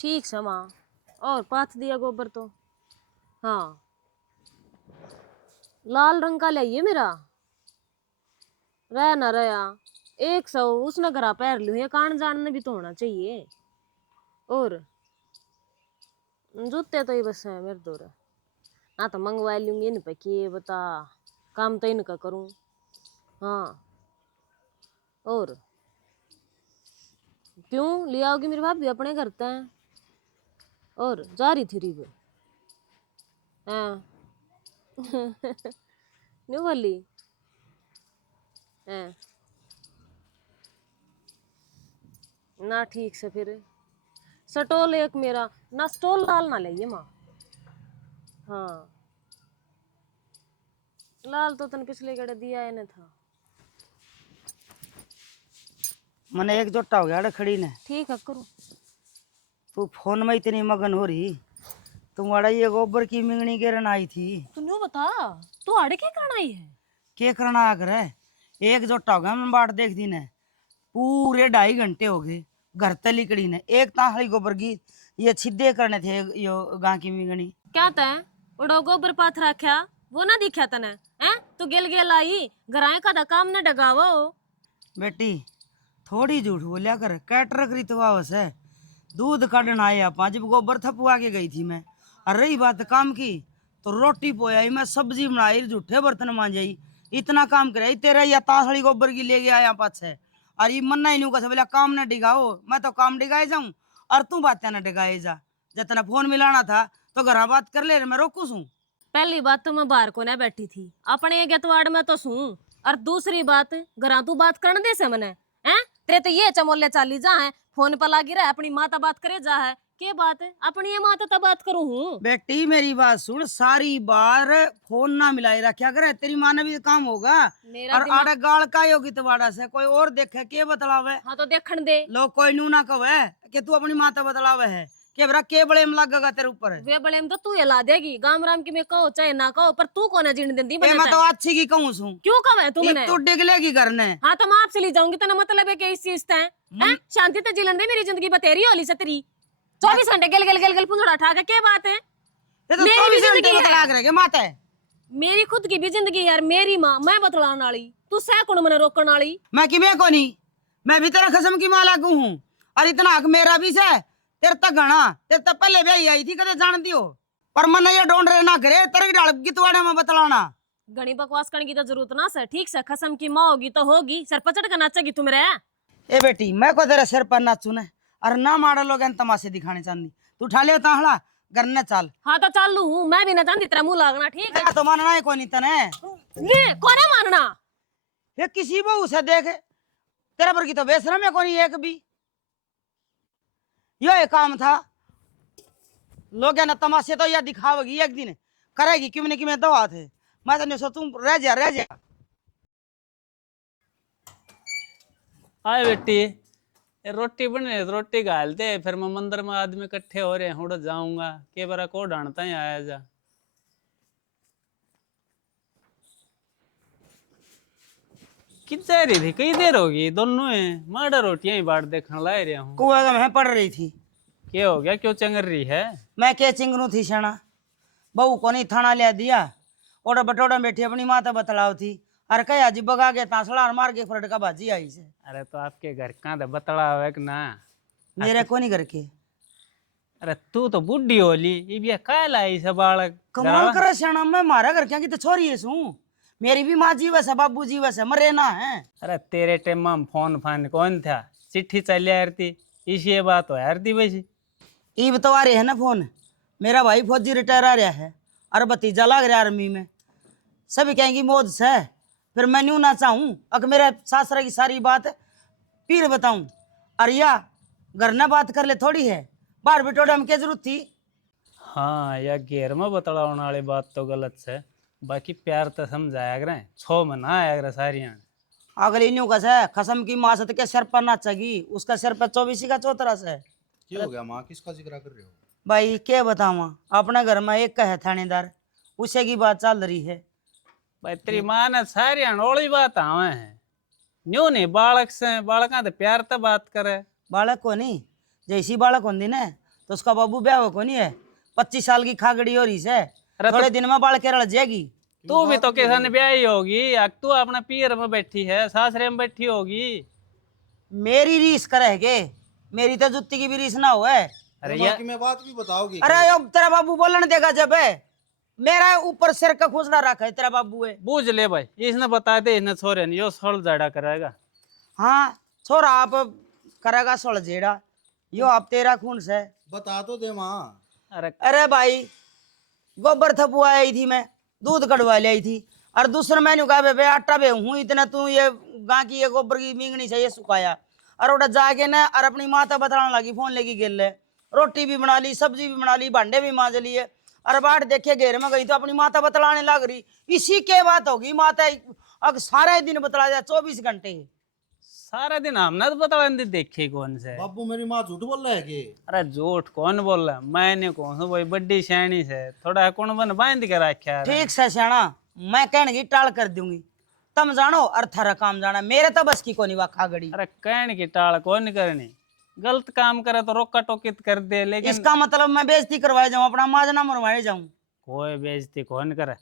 ठीक से माँ। और पाथ दिया गोबर तो। हाँ, लाल रंग का लाइए मेरा। रह ना रहा 100 उसने घरा पैर लियो, ये कान जानने भी तो होना चाहिए। और जूते तो ही बस है मेरे दौर। ना तो मंगवा लूंगी इन पे कि बता काम तो इनका करूं। हाँ, और क्यों ले आओगी मेरी भाभी अपने घर ते? और जा रही थी रिब? हाँ न्यू बोली। हाँ ना, ठीक से फिर स्टोल एक मेरा ना, स्टोल लाल ना लाइए माँ। हाँ, लाल तो तन पिछले गड़े दिया है ना था। मैंने एक जोटा हो गया खड़ी ने। ठीक है करूँ। तू फोन में इतनी मगन हो रही, तुम्हारा ये गोबर की मिंगनी गिरन आई थी। तू न्यू बता, तू आड़े क्या करना ही है? के करना आकर है? एक जोटा हो गया मैं बाट देख दी ने, पूरे 2.5 घंटे हो गए घर तली कड़ी ने एक ताहली गोबर की ये छिद्दे करने थे यो गां की मिंगनी। क्या तय उड़ो गोबर पाथ रखा वो ना दिखा तने? हैं तू गेल गेल आई घराए का काम न डगावो। बेटी थोड़ी झूठ बोलिया कर, कैटरक रितवावस है। दूध काटन आए आप जब गोबर थपवा के गई थी मैं। और रही बात काम की तो रोटी पोयाई मैं, सब्जी बनाई, झूठे बर्तन मांजाई, इतना काम करे तेरा या तासड़ी गोबर की ले गया आया पाछे। और ये मन्ना ही नहीं कहा बोला काम न डिगाओ, मैं तो काम डिगाए जाऊं और तू बातें न डिगाए जा। जितना फोन मिलाना था तो घर बात कर ले, मैं रोकू सू। पहली बात तो मैं बाहर को ना बैठी थी अपने गतवाड़ में तो सू। और दूसरी बात घरा तू बात करने दे से मने हैं? तेरे तो ये चमोले चाली जा है फोन पर लागी रहा अपनी माता बात करे जा है के बात है अपनी ये माता तब बात करूं हूँ। बेटी मेरी बात सुन, सारी बार फोन ना मिलाई रखा करे, तेरी माँ ने भी काम होगा। मेरा और दिमाग आड़े गाल का योगी तवाड़ा से कोई और देखे के बतलावे। हाँ तो देखण दे। लोग कोई नू ना कहे कि तू अपनी माता बतलावे है के बरा के बड़े में लगेगा तेरे ऊपर। वे बड़े में तो तू ये ला देगी गाम राम की मैं कहो चाहे ना कहो पर तू कौन है जीने देंदी मैं बने तो अच्छी की कहूँ सू, क्यों कहो है तू मने? तू डिगलेगी घर ने। हाँ तो मैं आपसे ले जाऊंगी तना मतलब है कि इस चीज ते हैं शांति से जीलन दे मेरी जिंदगी बतेरी होली से तेरी 24 घंटे गल गल गल गल पुंजड़ा उठा के क्या बात है? ये तो मेरी भी 24 घंटे जिंदगी है, बतला करे के माता है। मेरी खुद की भी जिंदगी यार, मेरी माँ मैं बतलाने वाली तू सह कौन मने रोकने वाली? मैं कि मैं कोनी, मैं भी तेरा खसम की माँ लागू हूँ। और इतना हक मेरा भी से तेरे तक घना, तेरे तक पहले भी आई थी कदे जानती हो। पर मन ये ढूंढ रहे ना करे तेरे डाल गितवाड़े में बतलाना। घनी बकवास करने की तो जरूरत ना सर, ठीक से खसम की माँ होगी तो होगी, सर पचड़ कर नाचेगी तुम रे। ए बेटी मैं को तेरे सिर पर नाचू ने और ना माड़ा लोग तमाशे दिखाने चांदी, तू उठा ले ताहला घर ने चाल। हाँ तो चालू हूँ मैं भी ना जानती तेरा मुंह लागना, ठीक है? तो मानना है कोनी तने, ये कौन है मानना? ये किसी बहू से देख तेरे पर की तो बेशरम है कोनी एक भी। यो एक काम था, लोग ना तमाशे तो यह दिखावेगी एक दिन करेगी क्यों नहीं कि मैं दवा थे। मैं तो नहीं सो तुम रह जा रह जा। आए बेटी ये रोटी बन रही है तो रोटी घालते फिर मैं मंदिर में आदमी इकट्ठे हो रहे हैं उड़ जाऊंगा के बारा को डांटता ही आया जा। कितने रही थी कई देर होगी दोनों है माड़ा रोटियां ही बाट देखने ला रहा हूँ। कुआ का मैं पढ़ रही थी। क्या हो गया क्यों चंगर रही है? मैं क्या चिंगनू थी शना, बहू को नहीं थाना लिया दिया, ओड़ा बटोड़ा बैठी अपनी माता बतलाव थी और कह जी बगा के तासड़ा और मार के फरट का भाजी आई से। अरे तो आपके घर कहाँ था बतला है कि ना? मेरे को नहीं करके अरे तू तो बुढ़ी होली ये भी काय लाई से बालक कमाल कर शना, मैं मारा घर क्या की तो छोरी है सू, मेरी भी माँ जीवस है बाबू जीवस है मरे ना है। अरे तेरे टाइम में फोन फान कौन था, चिट्ठी चली आ रही इसी ये बात हो यार थी वैसी। ईब तो आ रहे है ना फोन, मेरा भाई फौजी रिटायर आ रहा है और भतीजा लग रहा आर्मी में, सभी कहेंगी मौज से। फिर मैं न्यू ना चाहूँ अगर मेरे सासरा की सारी बात पीर बताऊं और या घर ना बात कर ले थोड़ी है, बाहर बिटोड़े में क्या जरूरत थी। हाँ या घेर में बतलाने वाली बात तो गलत है, बाकी प्यार तो समझाया करे 6 महीना आया करे सारिया अगली न्यू कस है खसम की माँ से के सिर पर नाचेगी, उसका सिर पर 24 का चौतरा से। क्या हो गया माँ, किसका जिक्र कर रहे हो? भाई क्या बतावा, अपने घर में एक का है थानेदार, उसे की बात चल रही है। भाई तेरी माँ ने सारिया ओली बात आवे है न्यू नहीं बालक से बालका तो प्यार तो बात करे। बालक को नहीं, जैसी बालक होंगी ना तो उसका बाबू ब्याह को नहीं है, 25 साल की खागड़ी हो रही है, अरे थोड़े दिन में बाल के रल जाएगी। तू भी तो किसान ब्याही होगी, अब तू अपना पीर में बैठी है, सासरे में बैठी होगी। मेरी रीस करेगे, मेरी तो जुत्ती की भी रीस ना हो है। अरे माँ यार की मैं बात भी बताओगी अरे अब तेरा बाबू बोलने देगा जब है, मेरा ऊपर सिर का खुसना रखा है तेरा बाबू है। बूझ ले भाई, इसने बताया दे, इसने छोरे ने यो सोल जड़ा करेगा। हाँ छोरा आप करेगा सोल जेड़ा, यो आप तेरा खून से। बता तो दे माँ। अरे अरे भाई गोबर थपुआ आई थी, मैं दूध कटवा ले आई थी, और दूसरा मैंने कहा बे आटा बे हूँ इतना, तू ये गां की ये गोबर की मींगनी चाहिए सुखाया, और उड़ा जाके ना और अपनी माता बताने लगी, फोन लेके गिर ले, रोटी भी बना ली, सब्जी भी बना ली, भांडे भी मांज लिए, और बाट देखे घेर में गई तो अपनी माता बतलाने लग रही। इसी के बात होगी माता अब सारे दिन बतला जाए 24 घंटे। सारा दिन हमने तो बता देखे कौन से। बाबू मेरी माँ झूठ बोल रहा है कि? अरे झूठ कौन बोल रहा, मैंने कौन सा भाई बड्डी शैनी से थोड़ा कौन बन बांध के रखा है। ठीक से सियाणा, मैं कहने की टाल कर दूंगी, तुम जानो और थारा काम जाना, मेरे तो बस की कोनी वा खागड़ी। अरे कहने की टाल कौन करनी, गलत काम करे तो रोका टोकित कर दे, लेकिन इसका मतलब मैं बेइज्जती करवाए जाऊं, अपना माजना मरवाए जाऊं? कोई बेइज्जती कौन करे,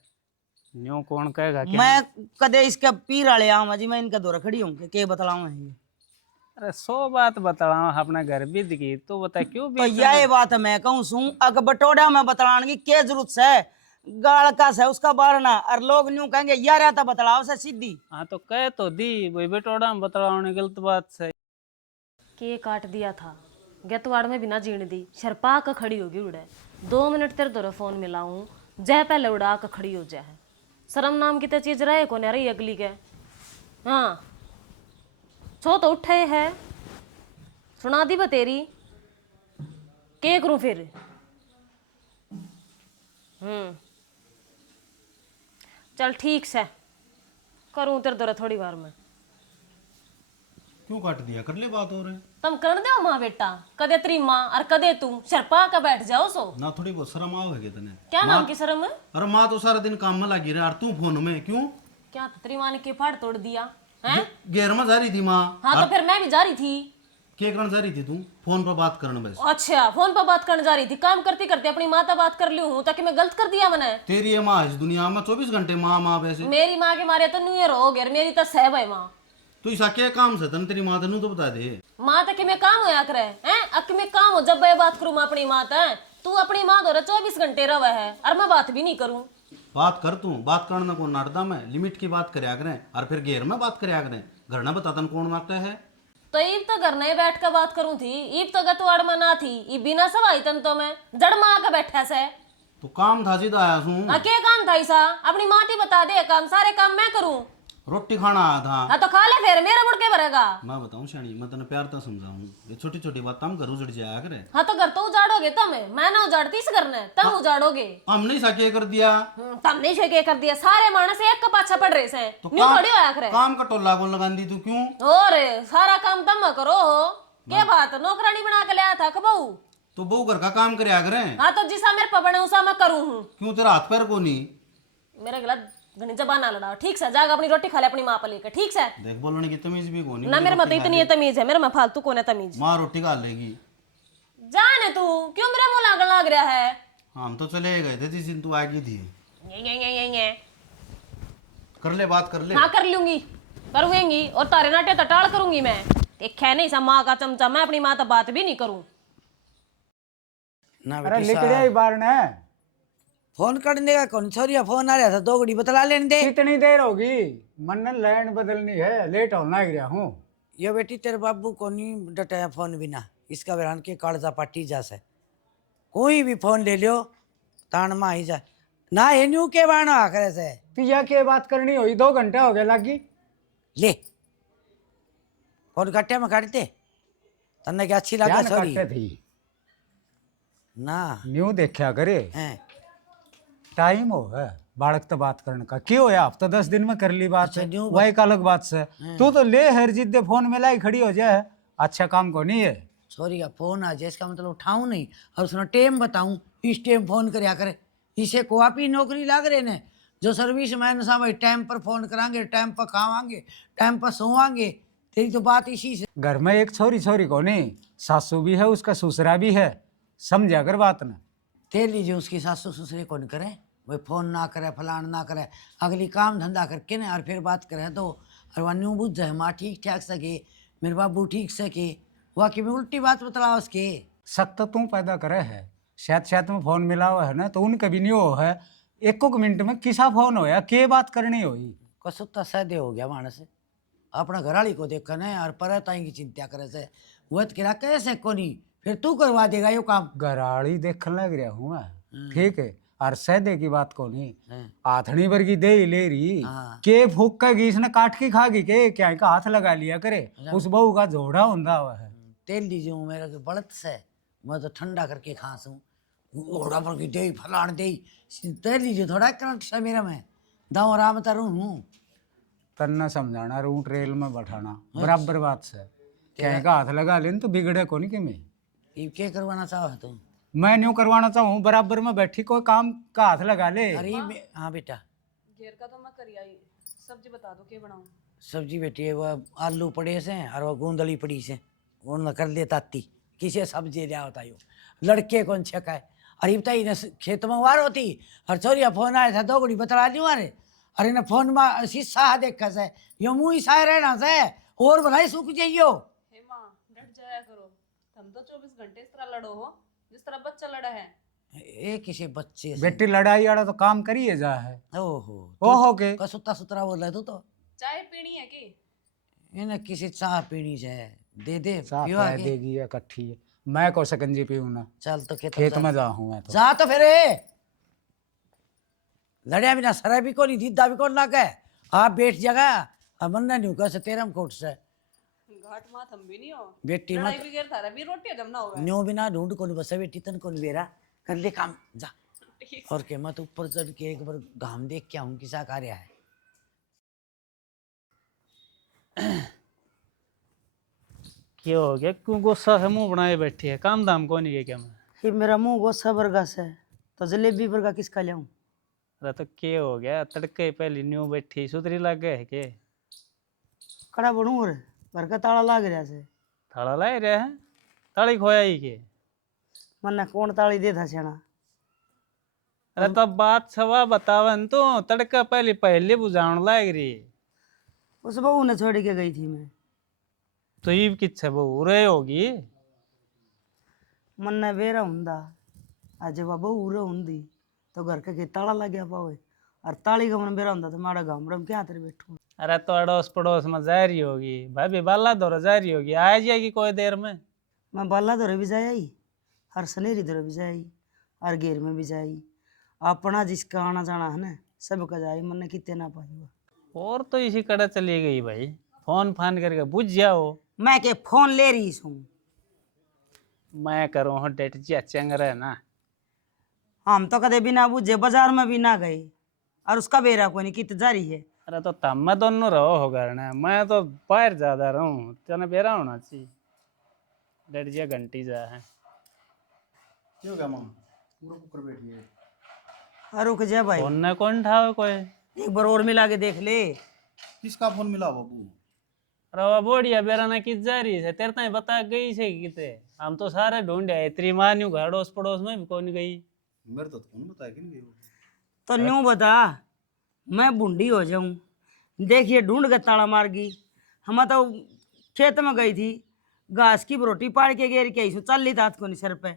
न्यू कौन कहेगा कि मैं कदे इसके पीर वाले आऊं जी, मैं इनका दौरा खड़ी हूं के बतलाऊं है ये। अरे 100 बात बतलाओ, अपना घर भी दिखी तो बता क्यों तो भी यही बात मैं कहूं सू, अग बटोड़ा में बतलाने की क्या जरूरत है, गाल का से उसका बारना, और लोग न्यू कहेंगे यार या तो बतलाओ से सीधी। हाँ तो कह तो दी भाई बेटोड़ा में बतलाने गलत बात से। के काट दिया था, गतवाड़ में बिना जीण दी शरपा का खड़ी होगी उड़े, 2 मिनट तेरे दौरा फोन मिलाऊं, जय पहले उड़ा का खड़ी हो जाए। शर्म नाम की तो चीज रहे को नहीं रही अगली के। हाँ छो तो उठे है, सुना दी बतेरी के करूं फिर। चल ठीक से करूं तेरे दौरा थोड़ी बार में। क्यों काट दिया? कर ले बात हो रहे। तुम कर दो माँ बेटा, कदे तेरी माँ और कदे तू शरपा का बैठ जाओ सो। ना थोड़ी बहुत शर्म आओ है तने? क्या नाम की शर्म है? अरे माँ तो सारा दिन काम में लगी रहे और तू फोन में क्यों? क्या तेरी माँ ने के फाड़ तोड़ दिया है? गेर में जा रही थी माँ। हाँ तो फिर मैं भी जा रही थी। क्या करने जा रही थी तू? फोन पर बात करने बस। अच्छा फोन पर बात करने जा रही थी, काम करते करते अपनी माँ से बात कर ली हूँ, ताकि मैं गलत कर दिया मैंने। तेरी ये माँ इस दुनिया में 24 घंटे माँ माँ वैसे। मेरी माँ के मारे तो न्यू ईयर हो गया, मेरी तो सहब है माँ। तू ऐसा क्या काम से तन तेरी माँ तनु तो बता दे। माँ तक में काम होया करे हैं, अक में काम हो जब मैं बात करूँ मैं अपनी माँ तक, तू अपनी माँ दो 24 घंटे रवा है और मैं बात भी नहीं करूँ। बात कर तू, बात करना कौन नाटदा में, लिमिट की बात करया करें और फिर घेर में बात करया करें। घर ना बता तन कौन मारता है। तो ईब तो घर नहीं बैठ कर बात करूँ थी, ईब तो गतवाड़ में ना थी, ईब बिना सवाई तन तो मैं जड़ माँ आके बैठा से। तो काम था सीधा आया हूँ। क्या काम था ऐसा, अपनी माँ ती बता दे, काम सारे काम मैं करूँ। रोटी खाना आया था। हाँ तो खा ले फिर, मेरा मुड़ के भरेगा। मैं बताऊं शानी, मैं तने प्यार तो समझाऊं, ये छोटी छोटी बात हम घर उजड़ जाया करे। हाँ तो घर तो उजाड़ोगे तुम, मैं ना उजाड़ती इस घर ने, तुम उजाड़ोगे। हमने ही साके कर दिया। तुम नहीं छे कर दिया, सारे मानस एक का पाछा पड़ रहे से, तो न्यू थोड़ी होया करे। काम का टोला कौन लगा दी तू क्यों? और सारा काम तुम करो हो, क्या बात नौकरानी बना के लाया था कबू। तो बहू घर का काम करया करें। हाँ तो जिसा मेरे पबने उसा मैं करूँ हूँ। क्यों तेरा हाथ पैर को नहीं? मेरे गला घनी जबान ना लड़ाओ, ठीक से जाकर अपनी रोटी खा ले अपनी माँ पर लेकर, ठीक से। देख बोलने की तमीज भी कोनी। ना मेरे में तो इतनी है तमीज है, मेरे में फालतू कौन है तमीज। माँ रोटी खा लेगी। जाने तू क्यों मेरे मुंह लागन लग रहा है। हम तो चले गए थे जिस दिन तू आ गई थी। ये। कर ले बात कर ले। हाँ कर लूंगी, करूंगी, और तारे नाटे तटाड़ करूंगी मैं। एक है नहीं सा माँ का चमचा, मैं अपनी माँ तो बात भी नहीं करूं। ना अरे बेटी लिख रहा ही बार ने फोन करने का कौन छोरिया फोन आ रहा था, 2 घड़ी बतला लेने दे। कितनी देर होगी, मन लैंड बदलनी है, लेट होना गिरा हूँ। ये बेटी तेरे बाबू को नहीं डटाया फोन बिना, इसका बहन के कालजा पाटी जा से, कोई भी फोन ले लियो तान में आई जा ना, ये न्यू के बाण आखरे से। तो यह क्या बात करनी हुई, 2 घंटे हो गए लागी। ले फोन कट्टे में काटते तन्ने क्या अच्छी लगा ध्यान सॉरी करते थी ना न्यू देखा करे, हैं। टाइम हो है बालक तो बात करने का, क्यों होया अब तो 10 दिन में कर ली बात अच्छा, है, न्यू वह एक अलग बात से। तू तो ले हर जिद्दे फोन में लाई खड़ी हो जाए, अच्छा काम को नहीं है। सॉरी का फोन आ जाए इसका मतलब उठाऊं नहीं और उसने टेम बताऊं, इस टेम फोन करया करे। इसे को आप ही नौकरी लाग रहे ने, जो सर्विस मैन सा भाई टाइम पर फोन करांगे, टाइम पर खावांगे, टाइम पर सोवांगे, तेरी तो बात इसी से। घर में एक छोरी छोरी को नहीं, सासू भी है उसका ससुरा भी है, समझा कर बात ना। तेल लीजिए उसकी सासू ससुरे को नहीं करे, वो फोन ना करे फलान ना करे, अगली काम धंधा करके ना और फिर बात करे तो और वह न्यू बुझ जाए माँ ठीक ठाक सके, मेरे बाबू ठीक सके, वाकई में उल्टी बात बतला उसके। शक तो तू पैदा करे है, शायद में फोन मिला हुआ है ना, तो उनके भी नहीं हो है। एक मिनट में किसा फोन होया, के बात करनी हुई। कसुत्ता सदे हो गया मानस, अपना घराली को देखा ना और परताई की चिंता करे से, वो तो कह कैसे कोनी, फिर तू करवा देगा यो काम। गराड़ी देखने लग रहा हूँ मैं, ठीक है, और सैदे की बात को नहीं, हाँ। आथनी भर की दे ही ले रही, हाँ। के फूक का गई इसने काट की खागी के क्या का हाथ लगा लिया करे, उस बहू का जोड़ा हुंदा हुआ है। तेल दीजिए मेरा के बड़त से, मैं तो ठंडा करके खांसू, घोड़ा पर की दे फलान दे, तेल दीजिए थोड़ा करंट से मेरा मैं दाव आराम तरू हूँ। तन्ना समझाना रूट रेल में बैठाना बराबर बात से, क्या का हाथ लगा लेन तो बिगड़े को नहीं कि मैं ये क्या करवाना चाहो तुम? मैं न्यू करवाना चाहूँ, बराबर में बैठी कोई काम का हाथ लगा ले। अरे हाँ बेटा, घेर का तो मैं करी आई, सब्जी बता दो क्या बनाऊं। सब्जी बेटी है वो आलू पड़े से और वो गूंदली पड़ी से, उन कर ले ताती किसे सब्जी लिया होता यो लड़के कौन छका है। अरे बताइए ना खेत में वार होती और चोरिया फोन आया था दो घड़ी बतला दी मारे, अरे ना फोन में शीशा देखा से यो मुँह ही साए रहना से और भलाई सूख जाइयो। हे माँ डट जाया करो, तुम तो 24 घंटे इस तरह लड़ो हो जिस तरह बच्चा लड़ा है। ए किसी बच्चे से बेटी लड़ाई वाला तो काम करिए जा है। ओहो के कसुत्ता सुतरा बोल रहा तू तो। चाय पीनी है कि? इन्हें किसी चाह पीनी से दे दे साफ पियो है, आगे। देगी या कट्ठी है, मैं को सकंजी पीऊँ ना, चल तो खेत में जाऊँ मैं तो। जा तो फिर लड़िया बिना सरा भी को नहीं दीदा भी को ना कह आप बैठ जगह अब मन नहीं कह से तेरम कोट से घाट माथ हम भी नहीं हो, बेटी लड़ाई मत भी घेर थारा भी रोटी जब ना होगा। न्यो बिना ढूंढ को बस बेटी तन को बेरा कर ले काम जा और के मत ऊपर चढ़ के एक बार घाम देख के आऊं किसा कार्य है। क्या हो गया, क्यों गुस्सा है मुंह बनाए बैठी है, काम धाम को नहीं है क्या मैं? फिर मेरा मुंह गोसा बरगा से तो जलेबी बरगा किसका लाऊं? अरे तो क्या हो गया, तड़के पहले न्यू बैठी सुतरी लग गए है के? कड़ा बनू रे घर का ताला लाग रहा से, थाला लाए रहे हैं, ताली खोया ही के? मन्ना कौन ताली दे था सेना। अरे तब बात सवा बतावन तो तड़का पहले बुझाण लाग रही, उस बहू ने छोड़ के गई थी मैं। तो ये किच्छे वो रहे होगी। मन्ना वेरा हुंदा आज बाबा उरे हुंदी तो घर के ताला लग गया पावे और ताली का मन बेरा हुंदा तो माड़ा गामड़म क्या तेरे बैठू। अरे तो अड़ोस पड़ोस में जा रही होगी, भाभी बाला दौरा जा रही होगी, आ जाएगी कोई देर में। मैं बाला दौरे भी जाई हर सनेरी दौरे भी जाई और घेर में भी जाई, अपना जिसका आना जाना है ना सबका जाई, मन कितने ना पाई। और तो इसी कड़ा चली गई भाई, फोन फान करके बुझ जाओ। मैं के फोन ले रही हूँ, मैं करूँ हूँ डेट जी चंग रहे ना। हम तो कदे बिना बुझे बाजार में भी ना गए और उसका बेरा कोई नहीं कित जारी है। अरे तो तब मैं दोनों रहो हो घर ने, मैं तो बाहर ज्यादा रहूँ, तेने बेरा होना चाहिए। डेट जी घंटी जा है क्यों क्या माँ पूरा कुकर बैठी है? और रुक जा भाई, फोन ने कौन उठावे कोई? एक बार और मिला के देख ले। किसका फोन मिला बाबू? अरे वो बोड़िया बेरा ना किस जा रही है, तेरे ताई बता गई से किते, हम तो सारे ढूंढे आए, तेरी माँ न्यू घर अड़ोस पड़ोस में भी कौन गई। मेरे तो कौन बताया कि नहीं गई वो? तो न्यू बता मैं बूढ़ी हो जाऊं, देखिए ढूंढ के ताला मार गई। हम तो खेत में गई थी घास की रोटी पाड़ के घेर के आई, चल ली तात को नहीं सर पे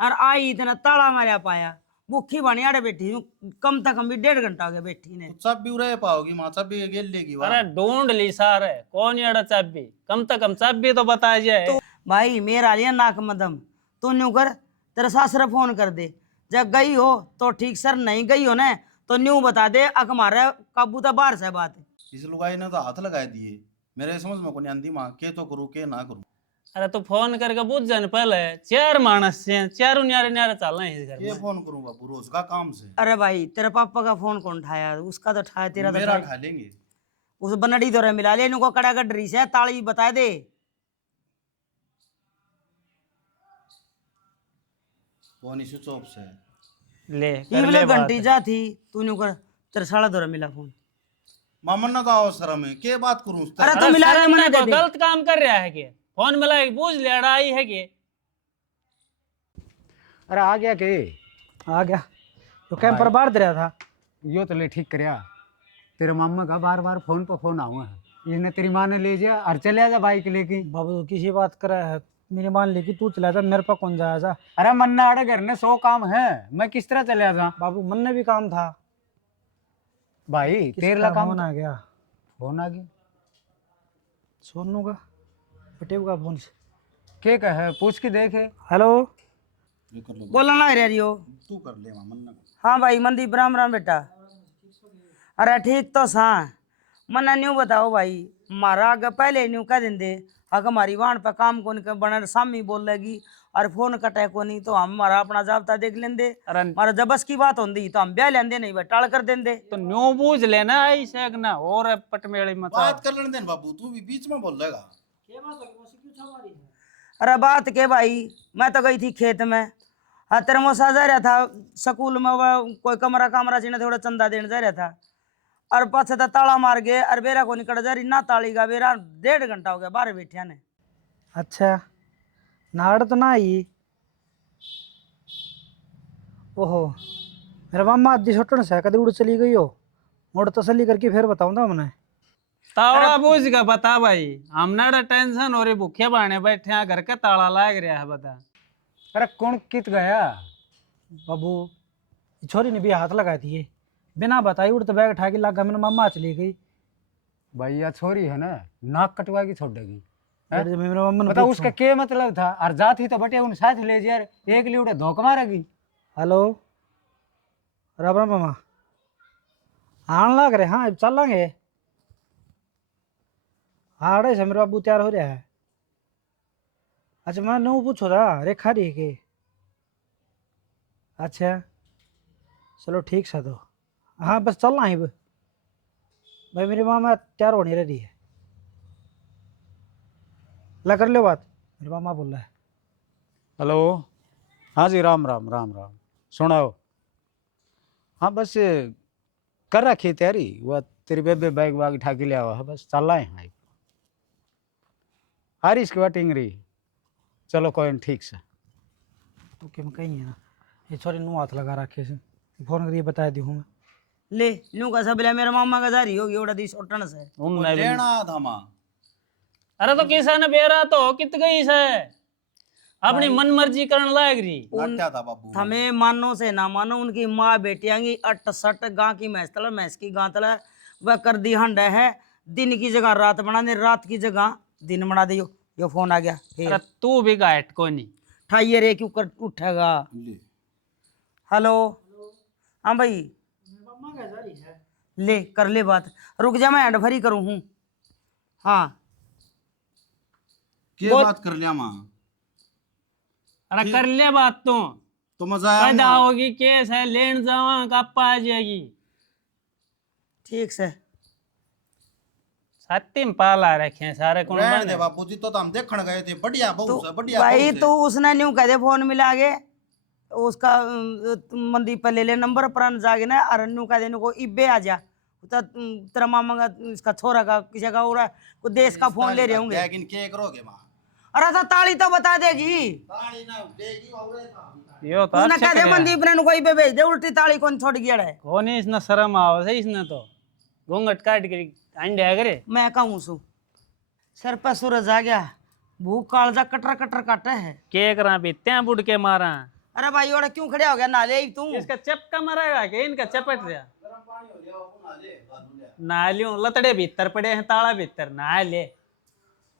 और आई इतना ताला मारा पाया, भूखी बनी आड़े बैठी हूँ, कम से कम भी 1.5 घंटा हो गया बैठी ने। सब भी उड़े पाओगी माँ, सब भी गेल लेगी वहाँ। अरे ढूंढ ली सारे, कौन याड़ा चाबी, कम से कम चाबी तो बता जाए। तो भाई मेरा लिया नाक मदम, तो न्यू कर तेरा सासरा फोन कर दे, जब गई हो तो ठीक सर, नहीं गई हो ना तो न्यू बता दे, अक मारे काबू तो बाहर से बात है। इस लुगाई ने तो हाथ लगा दिए, मेरे समझ में को नहीं आंदी माँ, के तो करूँ के ना करूँ। अरे तो फोन करके बुझ जाने पहले, 4 मानस से चारों न्यारे न्यारे चलना है इस घर ये में। फोन करूँ बाबू रोज का काम से? अरे भाई तेरे पापा का फोन कौन उठाया, उसका तो उठाया, तेरा तो मेरा उठाया। खा लेंगे। उस बनड़ी दौरे मिला ले, इनको कड़ा गडरी से ताली बता दे। फोन स्विच ऑफ से ले कर इवले ले बात। घंटी जा थी तू न्यू कर, तेरे साला दौरे मिला फोन। मामन ना तो आओ सर में के बात करूँ उससे? अरे अरे तो मिला के शर्म मना नहीं, दे तो दे। गलत काम कर रहा है के, फोन मिला के बूझ ले अड़ाई है के। अरे आ गया के? आ गया तो कैंपर बाहर दे रहा था। यो तो ले ठीक करया। तेरे मामा का बार बार फोन पर फोन आऊँ है, इसने तेरी माँ ने ले जा और चले जा बाइक लेके। बाबू तो किसी बात कर रहा है, मेरी मान ली कि तू चला जा, मेरे पास कौन जाया जा। अरे मन्ना अड़े घर में 100 काम है, मैं किस तरह चले जा? बाबू मन में भी काम था भाई तेरे किसका ला काम फोन आ गया? फोन आ गया। सोनू का पटेव का फोन से। के कहे पूछ के देखे। हेलो बोला ना रे रियो। तू कर ले मन्ना। हाँ भाई मनदीप राम राम बेटा। अरे ठीक तो सा मना न्यू बताओ भाई, मारा आगे पहले न्यू कह देंगे अगर हमारी वाहन पे काम को नहीं बना सामी बोल लेगी और फोन कटे को नहीं तो हम हमारा अपना जाब्ता देख लेंदे। अरे हमारा जबस की बात होती तो हम ब्याह लेंदे नहीं भाई टाल कर देंदे। तो न्यू बूझ लेना ऐसे ना और पटमेड़ी मचा। बात कर लेने देन बाबू, तू भी बीच में बोल लेगा। अरे बात के भाई, मैं तो गई थी खेत में, हाँ तेरे मोसा जा रहा था स्कूल में, वो कोई कमरा कमरा जिन्हें थोड़ा चंदा देने जा रहा था और पाछे तो ताला मार गए और बेरा को निकल जा रही ना ताली का बेरा 1.5 घंटा हो गया बाहर बैठिया ने। अच्छा नाड़ तो ना आई। ओहो मेरा मामा आदि छोटन से कभी उड़ चली गई हो, मुड़ तसली करके फिर बताऊंगा मैंने। ताला बूझ का बता भाई, हमने टेंशन हो रही भूखे बाने बैठे हैं, घर का ताला लाग रहा है बता। अरे कौन कित गया? बाबू छोरी ने भी हाथ लगा दिए, बिना बताई उड़ तो बैग उठा के लागा, मेरे मामा चली गई। भाई यह छोरी है ना, नाक कटवा की छोड़ेगी। हैं? फिर जब मेरे मामा ने बता पूछा- उसका क्या मतलब था? और जाती तो बटे उन साथ ले जा, एक लिउड़े धोख मारेगी। हेलो राम राम मामा, आन लग रहे? हाँ अब चलेंगे। हाँ अड़े से मेरा बाबू तैयार हो रहा है। अच्छा मैं नू पूछो था रेखा री के। अच्छा चलो ठीक सा तो, हाँ बस चलना ही भाई, मेरी मामा तैयार होने रही है। ला कर लो बात, मेरे मामा बोल रहा है। हेलो हाँ जी, राम राम राम राम। सुनाओ। हाँ बस कर रखी तैयारी, वह तेरी बेबे बैग वाग उठा के ले आवा है, बस चल रहे हैं। हारिस की वाटिंग रही। चलो कोई नहीं, ठीक से। ओके मैं कहीं है ना, ये छोरी नू हाथ लगा रखे से, फोन करिए बता दी हूँ मैं। ले न्यू का सब ले मेरा मामा का जारी होगी ओड़ा दी सोटन से उनने भी- लेना था मां। अरे तो किसान बेरा तो कित गई से अपनी मन मर्जी करने लायक रही। नाट्या था बाबू। हमें मानो से ना मानो उनकी माँ बेटियांगी 68 गां की भैंस तला भैंस की गां तला वह कर दी हंडा है, दिन की जगह रात बना दे, रात की जगह दिन बना दे। यो फोन आ गया अरे तू भी गाइट को नहीं ठाइए रे क्यों कर उठेगा। ले। हेलो हाँ भाई ले कर ले बात, रुक जा मैं हैंड फ्री करूँ हूँ। हाँ क्या बात कर लिया मां? अरे कर ले बात तो मजा आया पैदा मां? होगी केस है लेन जावा कप्पा आ जाएगी। ठीक से सत्ती में पाला रखे हैं सारे कौन रहने बने। दे बापू जी, तो हम देखने गए थे, बढ़िया तो बहू से, बढ़िया भाई बहू से। तो उसने न्यू कह दे फोन मिला के उसका मंदीप पे ले ले नंबर पर जाके ना और न्यू कह दे को इब्बे आ जा तो तेरा मामा का इसका छोरा का किसी का और को देश का फोन ले रहे होंगे। लेकिन क्या करोगे मां? अरे तो ताली तो बता देगी। ताली ना देगी और था। यो तो उसने अच्छा कह दे करे। मंदीप ने कोई पे भेज दे, उल्टी ताली कौन छोड़ गया है। कौन है इसने शर्म आवे से इसने तो घूंघट काट के अंडे करे। मैं कहूँ सु सर पर सूरज आ गया, भूख कालजा कटर कटर काटे है। के करा भी त्या बुड़ के मारा। अरे भाई और क्यों खड़े हो गया नाले तू? इसका चपका मारेगा के इनका चपट रहा नालियों लतड़े भीतर पड़े हैं ताला भीतर ना ले।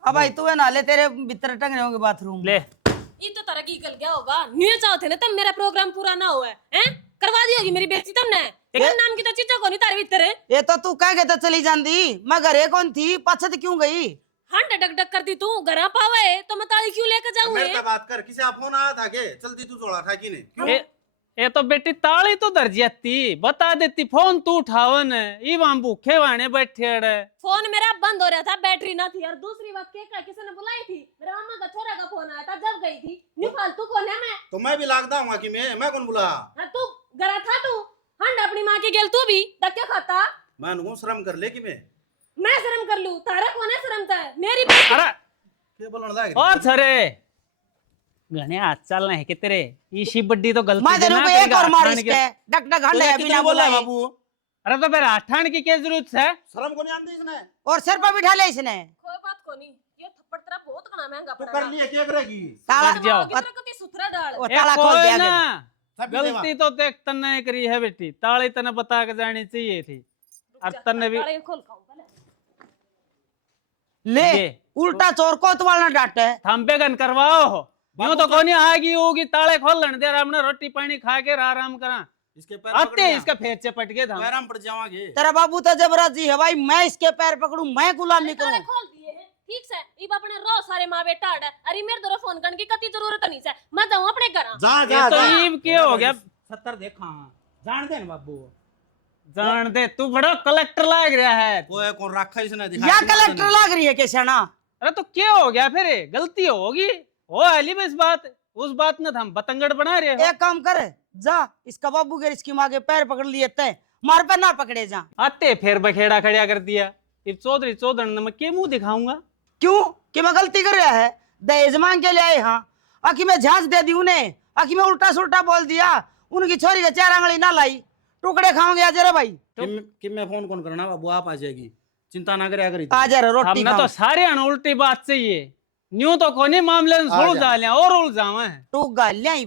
अब भाई तू है नाले तेरे भीतर टंग रहे होंगे बाथरूम। ले ये तो तरह की गल गया होगा, न्यू चाहो थे ना तब मेरा प्रोग्राम पूरा ना हुआ है, करवा दी होगी मेरी बेइज्जती तुमने। एक नाम की तो चीजा को नहीं तारे भीतर है। ये तो तू कह के तो चली जाती, मैं घरे कौन थी पाछे क्यों गई? हाँ डक डक करती तू घर पावे तो मैं ताली क्यों लेकर जाऊँ? मेरे पे बात कर, किसी आप फोन आया था के? चलती तू जोड़ा था कि नहीं? क्यों? ये तो बेटी ताली तो धर जाती बता देती फोन तू उठावन ये वहां भूखे वाने बैठे अड़े। फोन मेरा बंद हो रहा था, बैटरी ना थी। और दूसरी बात क्या किसी ने बुलाई थी, मेरे मामा का छोरा का फोन आया था जब गई थी। न्यू फालतू कौन है मैं? तो मैं भी लागदा हूँ कि मैं कौन बुला? हाँ तू गरा था तू हंड अपनी माँ की गेल तू भी धक्के खाता। मैं उनको शर्म कर ले कि मैं शर्म कर लूं, तारा कौन है शर्म था? मेरी अरे क्या बोलने लग ओ छरे घने हाथ चलना है कि तेरे इसी बड्डी तो गलती मैं देना तेरे को एक करेगा, और मार ठान के- इसके डक डक हंडे तुझे बिना कितने बोला है बुलाए। बाबू? अरे तो फिर हाथ ठान की क्या जरूरत है? शर्म को नहीं आती इसने? और सिर पर बिठा ले इसने। कोई बात को नहीं, ये थप्पड़ तेरा बहुत घना महंगा तू पड़ा कर लिए क्या करेगी? ताला लग जाओ। कितने कति सुथरा डाल। वो ए, ताला खोल कोई दिया ना गया। सब देवा। गलती तो देख तन्ने करी है बेटी, ताली तने बता के जानी चाहिए थी। और तन्ने भी ताले खोल खाऊं पहले। ले ये। उल्टा चोर कोतवाल ना डांटे। थम पे गन करवाओ, यूं तो कोनी आएगी होगी, ताले खोल लेने दे, हमने रोटी पानी खा के आराम करा। इसके पैर आते पकड़ना। इसका फेर चपट के था। पैराम पड़ जावांगे। तेरा बाबू तो जबरदस्त जी है भाई, मैं इसके पैर पकड़ूं, मैं गुलामी ताले करूं। खोल दिए हैं, ठीक से। इब अपने रो सारे माँ बेटा आड़ा। अरे मेरे दरो फोन करने की कति जरूरत नहीं से, मैं जाऊं अपने घर। जा ये जा तो जा। ईब क्या हो गया? 70 देखा जान दे ना बाबू। जान दे, तू बड़ा कलेक्टर लाग रहा है। कोई कौन रखा इसने दिखा? या कलेक्टर लग रही है कैसे ना। अरे तो क्या हो गया फिर? गलती होगी हो आली में इस बात, उस बात में हम बतंगड़ बना रहे हो। एक काम कर, जा इसका बाबू के इसकी माँ के पैर पकड़ लिए तय, मार पे ना पकड़े जा। आते फिर बखेड़ा खड़ा कर दिया। इब चौधरी चौधरी ने मैं के मुंह दिखाऊंगा? क्यों कि मैं गलती कर रहा है? दहेज मांग के ले आए हाँ, आखिर मैं झांस दे दी उन्हें, आखिर मैं उल्टा सुल्टा बोल दिया, उनकी छोरी के 4 आंगली ना लाई, टुकड़े खाओगे आज रे भाई। कि मैं फोन कौन करना बाबू, आप आ जाएगी, चिंता ना करे करी। आज रोटी हमने तो खाओ। सारे अन उल्टी बात चाहिए, न्यू तो कोनी मामले में सुल जा। डाले और उलझावे हैं। तू गाल ले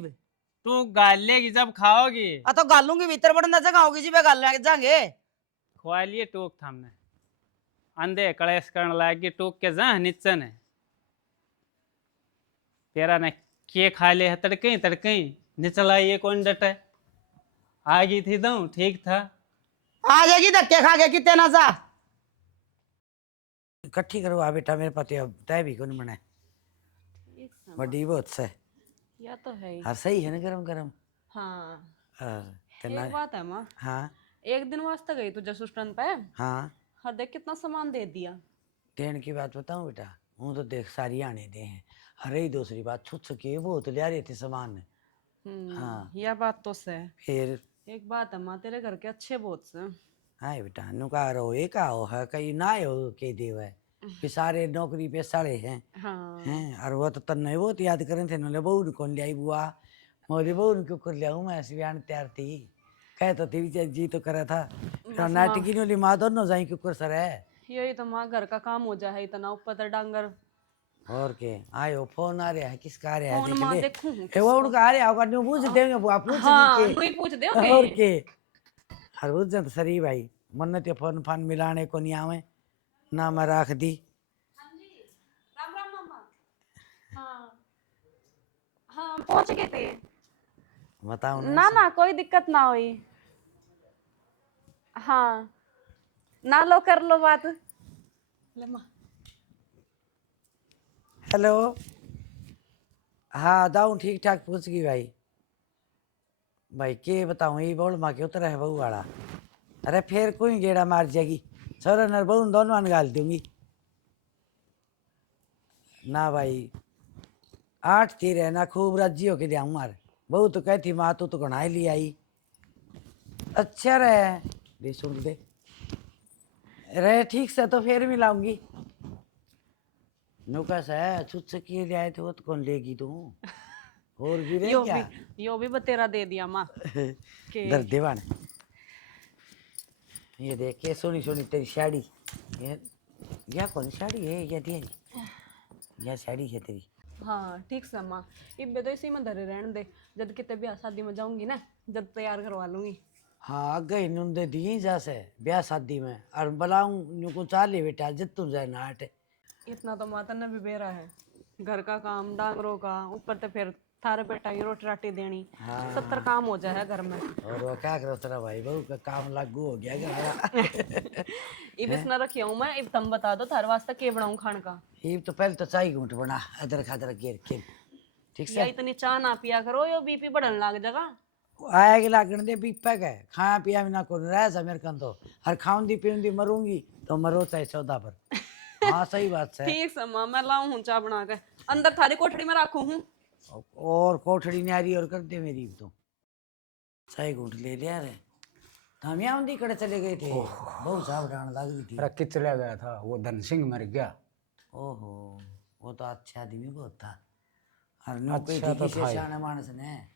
तू गालेगी जब खाओगी। आ तो गालूंगी भीतर बड़ना जगह होगी जी, मैं गाल लेके जाएंगे। खुआ लिए टूक था हमने, अंधे कलेश करने लागी टूक के जा नीचे ने। तेरा ने के खा ले है तड़कई तड़कई, निचला ये कौन डटे? आ गई थी दऊं ठीक था। आ जाएगी धक्के खा के कितने ना जा। इकट्ठी करवा बेटा, मेरे पति अब तय भी कौन बना बड़ी बहुत से। या तो है ही। हाँ सही है ना, गरम गरम। हाँ और एक तेना बात है माँ, हाँ एक दिन वास्ते गई तुझे सुस्टन पे, हाँ हर देख कितना सामान दे दिया। देन की बात बताऊं बेटा, हूँ तो देख सारी आने दे हैं। अरे दूसरी बात छुट सके बहुत ले आ रहे थे सामान। हाँ। यह बात तो से। फिर एक बात है माँ, तेरे घर के अच्छे बहुत से। हाँ बेटा, नुका रहो एक हो है कहीं ना हो के देव है कि सारे नौकरी पे साड़े हैं। हाँ हैं और वो तो तन्ने बहुत याद करें थे, नले बहू कौन ले आई बुआ, मोरी बहू क्यों कर लिया हूँ मैं, ऐसी बयान तैयार थी कह तो थी जी तो करा था। नाटकी नोली माँ दोनों जाई क्यों कर सर है। यही तो माँ, घर का काम हो जाए इतना, ऊपर तो डांगर। और के आयो फोन आ रहा है, किसका आ रहा है? फोन माँ देखूं। ए वो उनका आ रहा होगा, न्यू पूछ देंगे बुआ, पूछ हाँ के कोई पूछ दे और के हर उस जन सरी भाई मन ते फोन फान मिलाने को नहीं आवे ना, मैं रख दी। राम राम मामा। हाँ हाँ पहुंच गए थे। बताओ ना ना कोई दिक्कत ना हुई। हाँ ना लो कर लो बात। ले माँ। हेलो हाँ दाऊ ठीक ठाक पूछ गई भाई। भाई के बताऊँ ये बोल माँ के उतर है बहू वाला। अरे फिर कोई गेड़ा मार जाएगी, छोरा नर बहू दोनों अनगाल दूंगी ना भाई। 8 थी रहना खूब राजी होके ले आऊँ मार बहू तो कहती माँ तू तो घनाई ले आई। अच्छा रहे दे सुन दे रहे ठीक से तो फिर मिलाऊंगी। नौका सा है छुट से किए ले आए थे वो तो कौन लेगी तू और भी रह क्या यो भी बतेरा दे दिया माँ के। दर देवान ये देख के सोनी सोनी तेरी साड़ी ये या कौन साड़ी है या दिया या साड़ी है तेरी। हाँ ठीक से माँ, इब तो इसी में धरे रहने दे, जब कितने ब्याह शादी में जाऊंगी ना जब तैयार करवा लूंगी। हाँ गई नुन दे दी जा से ब्याह शादी में और बुलाऊं नु को चाले बेटा जब तू जाए नाट। इतना तो माता ने भी बेरा है, घर का काम डांगरों का, ऊपर तो फिर थारे बेटा की रोटी राटी देनी। 70 काम हो जाए घर में। और वो क्या करो तेरा भाई बहू का काम लागू हो गया घर। इब इसना रखिया हूँ मैं, इब तुम बता दो थारे वास्ते के बनाऊं खान का। ये तो पहले तो चाय घूंट बना अदरक अदरक गिर के ठीक या से इतनी चाह ना पिया करो, यो बीपी बढ़न लाग जाएगा। आया कि लागण दे बीपा है खाया पिया बिना को रह सा मेरे कन तो हर खाऊंदी पीऊंदी मरूंगी तो मरो चाहे 14 पर। हाँ सही बात है। ठीक है माँ, मैं लाऊं हूँ चाह बना के, अंदर थारी कोठड़ी में रखू हूँ। और कोठड़ी न्यारी और कर दे मेरी तो चाय घूंट ले लिया रे हम यहाँ उन्दी कड़े चले गए थे बहुत साहब डांड लग गई थी। अरे कि चला गया था वो धन सिंह मर गया। ओहो वो तो अच्छा आदमी बहुत था और नौकरी अच्छा थी तो किसी था ही। सियाने मानस ने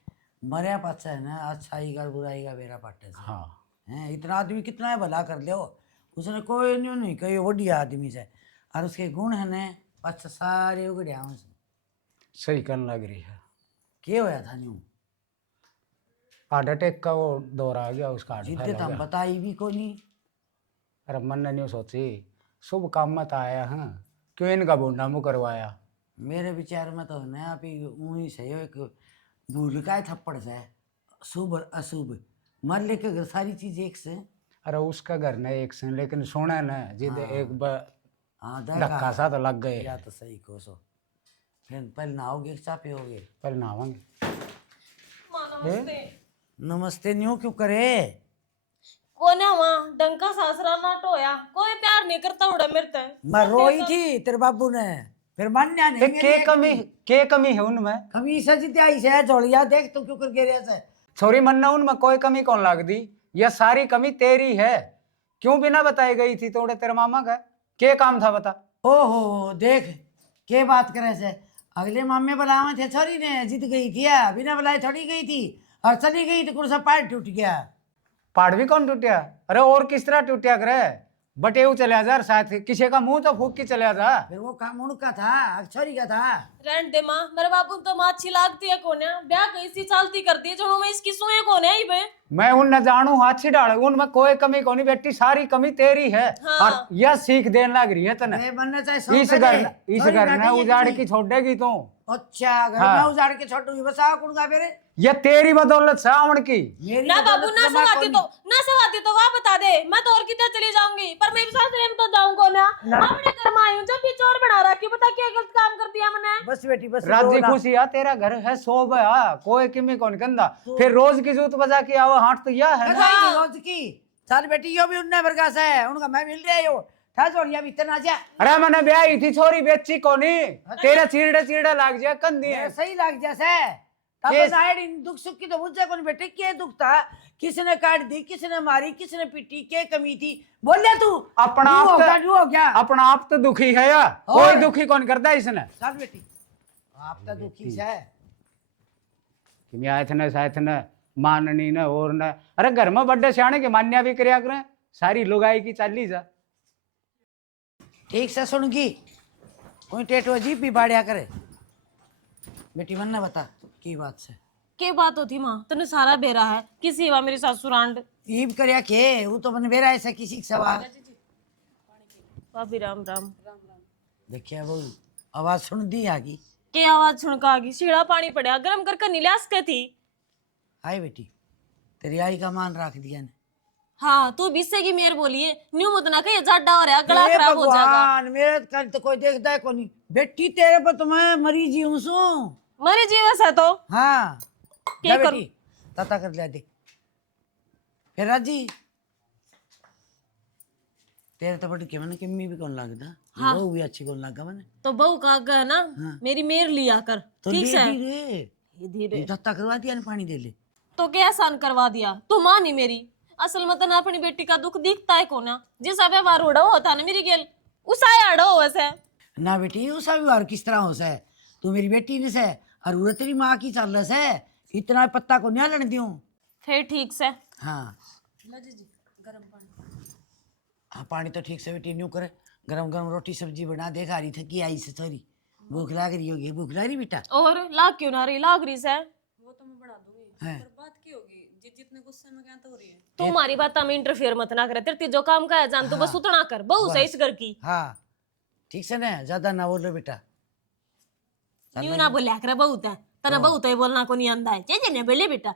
मरिया पाछा है ना, अच्छाई का बुराई का बेरा पाटे से हाँ हैं। इतना आदमी कितना है भला कर लियो, उसने कोई नहीं कही बढ़िया आदमी से, और उसके गुण है ने पाछा सारे उगड़िया उसने। सही करने लग रही है। क्या होया था न्यू? हार्ट अटैक का वो दौर आ गया, उसका हार्ट जिद्दे फैल तो हम गया। बताई भी को नहीं। अरे मन ने नहीं सोची, शुभ काम मत आया है, क्यों इनका बूढ़ा मुँह करवाया। मेरे विचार में तो है आप ही ऊँही सही हो, एक भूल का थप्पड़ से शुभ और अशुभ मर लेके अगर सारी चीज एक से। अरे उसका घर न एक से, लेकिन सोना न जिद एक बार हाँ धक्का सा तो लग गए। या तो सही को सो फिर पहले नहाओगे कि चापे होगे? पहले नहावांगे। नमस्ते न्यू क्यों करे? कोने वहाँ डंका सासरा ना टोया, कोई प्यार नहीं करता उड़ा मेरे ते। मैं रोई थी तेरे बाबू ने, फिर मान्या नहीं मेरी एक भी। के कमी है उनमें? कभी सजती आई से जोड़िया देख तू क्यों कर गिरे से। छोरी मन्ना उनमें कोई कमी कौन लाग दी? यह सारी कमी तेरी है। क्यों बिना बताई गई थी तोड़े तेरे मामा का? के काम था बता? ओहो देख के बात करे से, अगले मामे बुलावे थे, छोरी ने जीत गई थी या बिना बुलाए थोड़ी गई थी, और चली गई तो कुछ पैर टूट गया। पहाड़ भी कौन टूटिया? अरे और किस तरह टूटिया करे? बटेऊ चले जा साथ, किसी का मुंह तो फूक के चले जा। फिर वो काम उनका था, छोरी का था। रहन दे माँ, मेरे बाबू तो माँ अच्छी लागती है कोने, ब्याह कैसी चालती करती है जो मैं इसकी सुए कोने ही बे। मैं उन न जानू हाथी डाल, उनमें कोई कमी कोनी बेटी, सारी कमी तेरी है। हाँ। और यह सीख देने लग रही है तने। ये बनना चाहे सौ इस पहले, घर छोरी ने बैठी है उजाड़ किसी। की छोड़ेगी तू। अच्छा घर हाँ। में उजाड़ के छोड़ूंगी बस आ कुड़गा मेरे। यह तेरी बदौलत सावण की। मेरी ना बाबू बदौलत ना में मैं सवाती तो कौन- ना सवाती तो वहाँ बता दे, मैं तो और किधर चली जाऊंगी, पर मैं भी सासरे में तो जाऊंगा ना। अपने घर में आई हूँ, जब भी चोर बना रखी, बता क्या गलत काम कर दिया मैंने। बस बेटी बस राजी रो ना। खुशी आ, तेरा घर है सोब है, कोई किमी कौन कंदा। फिर रोज की जूत बजा के आओ हाट तो यह है ना। लगाएगी रोज की सारी बेटी यो भी उन्ने वर्गा से है, उनका मैं मिल रहा है यो था जोड़िया भी इतना जा। अरे मैंने ब्याही थी छोरी बेची कोनी, तेरे चीड़े चीड़े लाग जाए कंदी ये सही लग जैसे तब ये- नायड इन दुख सुख की तो मुझे कौन बेटे क्या दुख था, किसने काट दी, किसने मारी, किसने पीटी, क्या कमी थी, बोल ले तू। अपना यूं आप हो तो- गया, यूं हो गया। अपना आप तो दुखी है या कोई दुखी कौन करता है इसने? चल बेटी आप तो दुखी से कि आए थे न शायद न माननी न और न। अरे घर में बड़े सियाने के मान्या भी करया करें, सारी लुगाई की चाली जा। ठीक से सुनगी, कोई टेटो अजीब भी बाढ़िया करे। बेटी मन ने बता की बात से के बात होती माँ, तने सारा बेरा है किसी वा मेरी सासुरांड। ईब करया के वो तो मन बेरा ऐसा किसी का सवाल। भाभी राम राम। देखिए वो आवाज सुन दी आगी। के आवाज सुनका आ गई, सीढ़ा पानी पड़ा गरम कर नीलास के थी। आई बेटी तेरी आई का मान रख दिया ने। हाँ तू बिस्से की मेर बोलिए, न्यू मत ना कहिए जाडा हो रहा, गला हे खराब हो जाएगा। भगवान मेरे कल तो कोई देखता है कोनी। बेटी तेरे पर तो मैं मरी जी हूं सू। मरी जीव से तो हाँ क्या जा करूं? बेटी तता कर ले दे। फिर राजी तेरे तो बड़ी के मैंने किम्मी भी कौन लगता। हाँ। वो भी अच्छी कौन लगा मैंने तो बहू का है ना। हाँ। मेरी मेर लिया कर, तो ठीक से धीरे धीरे तत्ता करवा दिया ने पानी दे ले। तो क्या आसान करवा दिया, तू माँ नहीं मेरी। असल में तो ना अपनी बेटी का दुख दिखता है को ना, जिस व्यवहार उड़ा होता ना मेरी गेल उसा अड़ो वैसे। ना बेटी उसा व्यवहार किस तरह हो से, तू मेरी बेटी ने से और वो तेरी माँ की चल से, इतना पत्ता को न्या लड़ दूं। फिर ठीक से हाँ हाँ पानी तो ठीक से बेटी न्यू करे, गरम गरम रोटी सब्जी बना दे, खा रही थकी आई से थोड़ी भूख लाग रही होगी। भूख लाग रही बेटा? और लाग क्यों ना रही, लाग रही से। है तुम्हारी बात में इंटरफेयर मत ना करे, तेरे जो काम का है जान, तू बस उतना कर, बहू से इस घर की। हाँ ठीक से ना ज्यादा ना बोलो बेटा। न्यू ना बोलिया कर बहुत है, तना बहुत है बोलना को नहीं आंदा है, जे ने बोले बेटा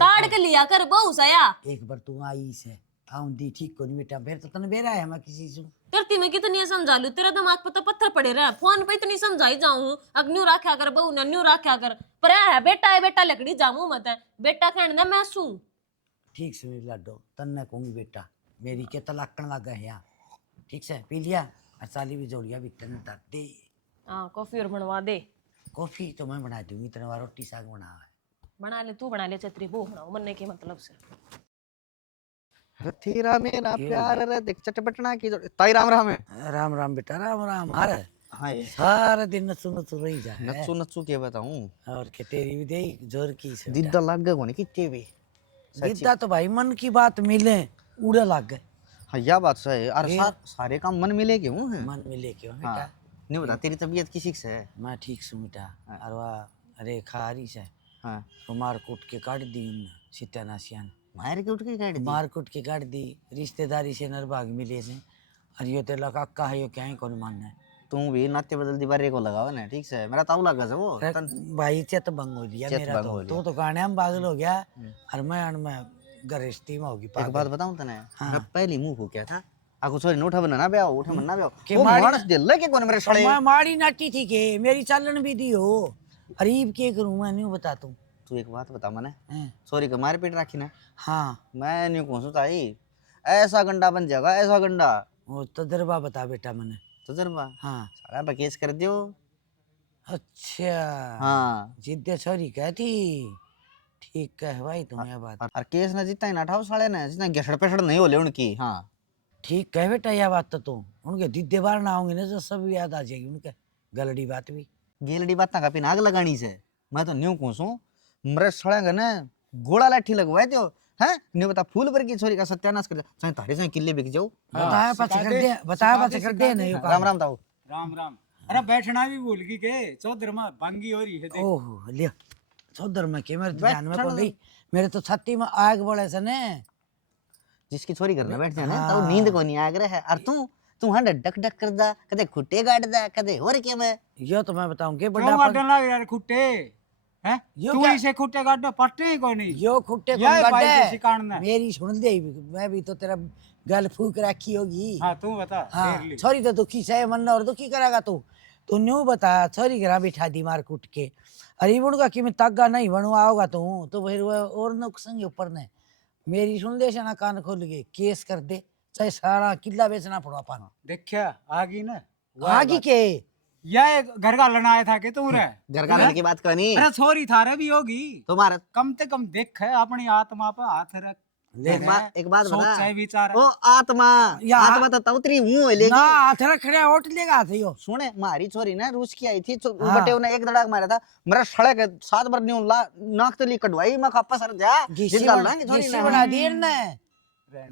ताड़ के लिया कर बहू सया। एक बार तू आई से आउंदी ठीक को नहीं बेटा, फिर तो तने बेरा है मैं किसी से। तेरे में कितनी समझा लू, तेरा दिमाग पे तो पत्थर पड़े रहा, फोन पे इतनी समझाई जाऊं, अब न्यू रखा कर बहू ने न्यू रखा कर, पर है बेटा लकड़ी जामू मत है, बेटा कहने दे मैं सू। ठीक से मेरी लाडो तन्ने कहूंगी बेटा, मेरी के तलाकण लगा है यहाँ। ठीक से पी लिया और साली भी जोड़िया भी तन तर दे। हाँ कॉफी और बनवा दे। कॉफी तो मैं बना दूंगी, तेरे रोटी साग बना है। बना ले तू, बना ले छतरी, वो बनाओ मरने के मतलब से। तेरा मेरा प्यार रे देख चटपटना की ताई राम राम है। राम राम बेटा राम राम। अरे हाय सारा दिन नचू नचू रही जा है। नच्चू नच्चू के बताऊं और के तेरी भी दे जोर की से जिद्दा लग गए कोनी कितने भी जिद्दा तो भाई मन की बात मिले उड़ा लग गए हाँ यह बात सही है और फिर? सारे काम मन मिले क्यों है मन मिले क्यों हाँ बेटा? नहीं बता तेरी तबीयत किसी से है मैं ठीक सु बेटा। और वाह अरे खारी से हाँ तो मार कूट के काट दी उन सित्यानाशियान मार के उठ के काट दी मार कूट के काट दी रिश्तेदारी से नरभाग मिले से। और यो तेरा काका है यो क्या है कौन मानना है तू भी नाते बदल दी बारे को लगावा ना ठीक से मेरा ताऊ लगा से वो अरे भाई चेत भंग हो दिया चेत मेरा भंग हो तो गाने में पागल हो गया। और मैं गृहस्थी में होगी एक पागल। बात बताऊं तने हाँ। मैं पहली मुंह को क्या था आको छोरी ने उठा बना बे आओ उठा मन्ना बे आओ के वो मारी मानस दिल के कौन मेरे सड़े मैं माड़ी नाटी थी के मेरी चालन भी दी हो। अरीब के करूं मैं नहीं बता तू। तू एक बात बता मने हैं? सॉरी का मार पीट रखी ना हाँ मैं नहीं कौन सोता ही ऐसा गंडा बन जाएगा ऐसा गंडा वो तजर्बा बता बेटा मैंने। तजर्बा हाँ सारा पे केस कर दियो अच्छा हाँ जिद्दे छोरी कहती ठीक है भाई तुम्हें बात और केस ना जितना ही ना ठाओ साले ना जितना घसड़ पेसड़ नहीं होले उनकी हाँ ठीक कह बेटा यह बात तो तू उनके दिद्दे बार ना होंगे ना तो सब याद आ जाएगी उनके गलड़ी बात भी। गेलड़ी बात ना का पिन आग लगानी से मैं तो न्यू कहूं सू मरे सड़ेगा ना गोला लाठी लगवाए तो हैं नहीं बता फूल पर की छोरी का सत्यानाश कर चाहे तारे चाहे किले बिक जाओ बताया पाछे कर दे बताया पाछे कर दे नहीं राम राम ताऊ राम राम अरे बैठना भी भूल गई के चौधर में भांगी हो रही है देख। ओह लिया चौधर में के मेरे ध्यान में पड़ गई मेरे तो छाती में आग बढ़े से ने। जिसकी छोरी करने बैठ जाए ना हाँ। तो नींद को नहीं आग रहा है और तू हाँ डक डक कर दा कदे खुट्टे गाड़ दा कदे और क्या मैं यो तो मैं बताऊं के क्यों बड़ा काटने लग यार खुट्टे हैं यो तू क्या- इसे खुट्टे काटना पट्टे ही कोई नहीं यो खुट्टे यह कौन भाई काटे को सिखाना है। मेरी सुन दे मैं भी तो तेरा गल फूक रखी होगी। हाँ तू बता हाँ देर ली। छोरी तो दुखी से मन और दुखी करेगा तू न्यू बता छोरी घर बिठा दी मार कुट के। अरे उनका कि मैं तागा नहीं बनवा होगा तो फिर वो और नुकसान ऊपर ने मेरी सुन ले ना कान खोल के केस कर दे चाहे सारा किला बेचना पड़ो अपन। देखिया आ गई ना आगे के यह घर का लड़ना आया था कि तू रे घर का लड़की बात करनी अरे छोरी थारे भी होगी तुम्हारा कम से कम देख है अपनी आत्मा पर हाथ रख एक बात सोच बता है विचार ओ आत्मा या- आत्मा तो तौतरी हूं है लेकिन ना हाथ रख खड़े उठ लेगा हाथ यो। सुने मारी छोरी ना रूस की आई थी हाँ। बटे उन्हें एक धड़ाक मारा था मेरा सड़क 7 बार न्यू नाक तली कटवाई मैं खापा सर जा जिस गल ना छोरी जिसी ने बना दिए ने